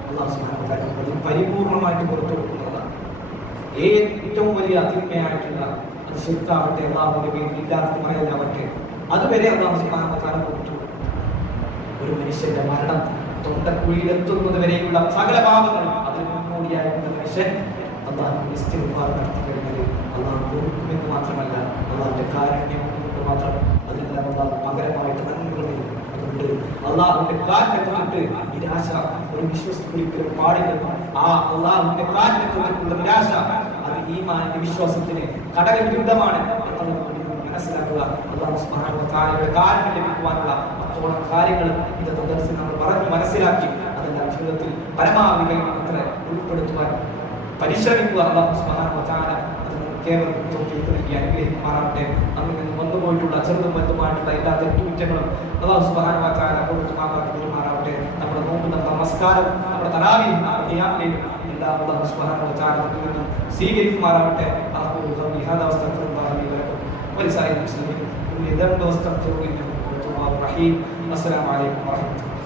അല്ലാഹു സുബ്ഹാനഹു വ തആല അത് പരിപൂർണമായിട്ട് പുറത്തു കൊടുക്കുന്നതാണ്. ഏറ്റവും വലിയ തിന്മയായിട്ടുള്ള അത് ശിർക്കാവട്ടെ, അല്ലാഹുവിന്റെ പേരിൽ ഇല്ലാത്തത് പറയാനാവട്ടെ, അതുവരെ അല്ലാഹു സുബ്ഹാനഹു വ തആല പുറത്തു. ഒരു മനുഷ്യന്റെ മരണം തൊണ്ടക്കുഴിയിലെത്തുന്നത് വരെയുള്ള സകല പാപങ്ങളും അതിന് മുന്നോടിയായിട്ടുള്ള മനുഷ്യൻ അല്ലാഹുവിന്റെ ഇസ്തിഗ്ഫാർ നടത്തി കഴിഞ്ഞാൽ അല്ലാഹു പൊറുക്കുമെന്ന് മാത്രമല്ല, അല്ലാഹുവിന്റെ കാരുണ്യം കൊണ്ട് മാത്രം അതിനെല്ലാം അല്ലാഹു പകരമായിട്ട് നന്മകൾ നൽകും. അതുകൊണ്ട് അല്ലാഹുവിന്റെ കാരുണ്യത്തെ തൊട്ട് നിരാശ ഒരു വിശ്വസിക്കാൻ പാടില്ല. ആ അല്ലാഹുവിന്റെ കാരുണ്യത്തെ തൊട്ടുള്ള നിരാശ അത് ഈമാനിന്റെ വിശ്വാസത്തിന് കടകവിരുദ്ധമാണ് എന്നുള്ളത് മനസ്സിലാക്കുക. അല്ലാഹു സുബ്ഹാനഹു വ തആലയുടെ കാരുണ്യം ലഭിക്കുവാനുള്ള അപ്പോഴും കാര്യങ്ങൾ ഇന്നത്തെ ദിവസം നമ്മൾ പറഞ്ഞു മനസ്സിലാക്കി അതെല്ലാം ജീവിതത്തിൽ പരമാവധി ഉൾപ്പെടുത്തുവാൻ പരിശ്രമിക്കുക. അല്ലാഹു സുബ്ഹാനഹു വ തആല കേവലം തൗഫീഖ് നൽകി അനുഗ്രഹിക്കുമാറാവട്ടെ. നമ്മിൽ നിന്ന് വന്നുപോയിട്ടുള്ള ചെറുതും വലുതുമായിട്ടുള്ള എല്ലാ തെറ്റുകുറ്റങ്ങളും അല്ലാഹു സുബ്ഹാനഹു വ തആല പുറത്തു മാറാക്കി പെരുമാറാവട്ടെ. നമ്മുടെ നോമ്പ്, നമ്മുടെ നമസ്കാരം, നമ്മുടെ തറാവീഹ്, നമ്മുടെ ഖിയാമിലേയും എല്ലാം അല്ലാഹു സുബ്ഹാനഹു വ തആല നമ്മിൽ നിന്ന് സ്വീകരിക്കുമാറാവട്ടെ. അഖൂലു ഖൗലി ഹാദാ വസ്തഗ്ഫിറുല്ലാഹ ലി വലക്കും വലിസായിരിൽ മുസ്ലിമീൻ കുല്ലി ദംബിൻ വസ്തഗ്ഫിറുഹു ഇന്നഹു ഹുവൽ ഗഫൂറുർ റഹീം. അസ്സലാമു അലൈക്കും വറഹ്മത്തുള്ളാഹി.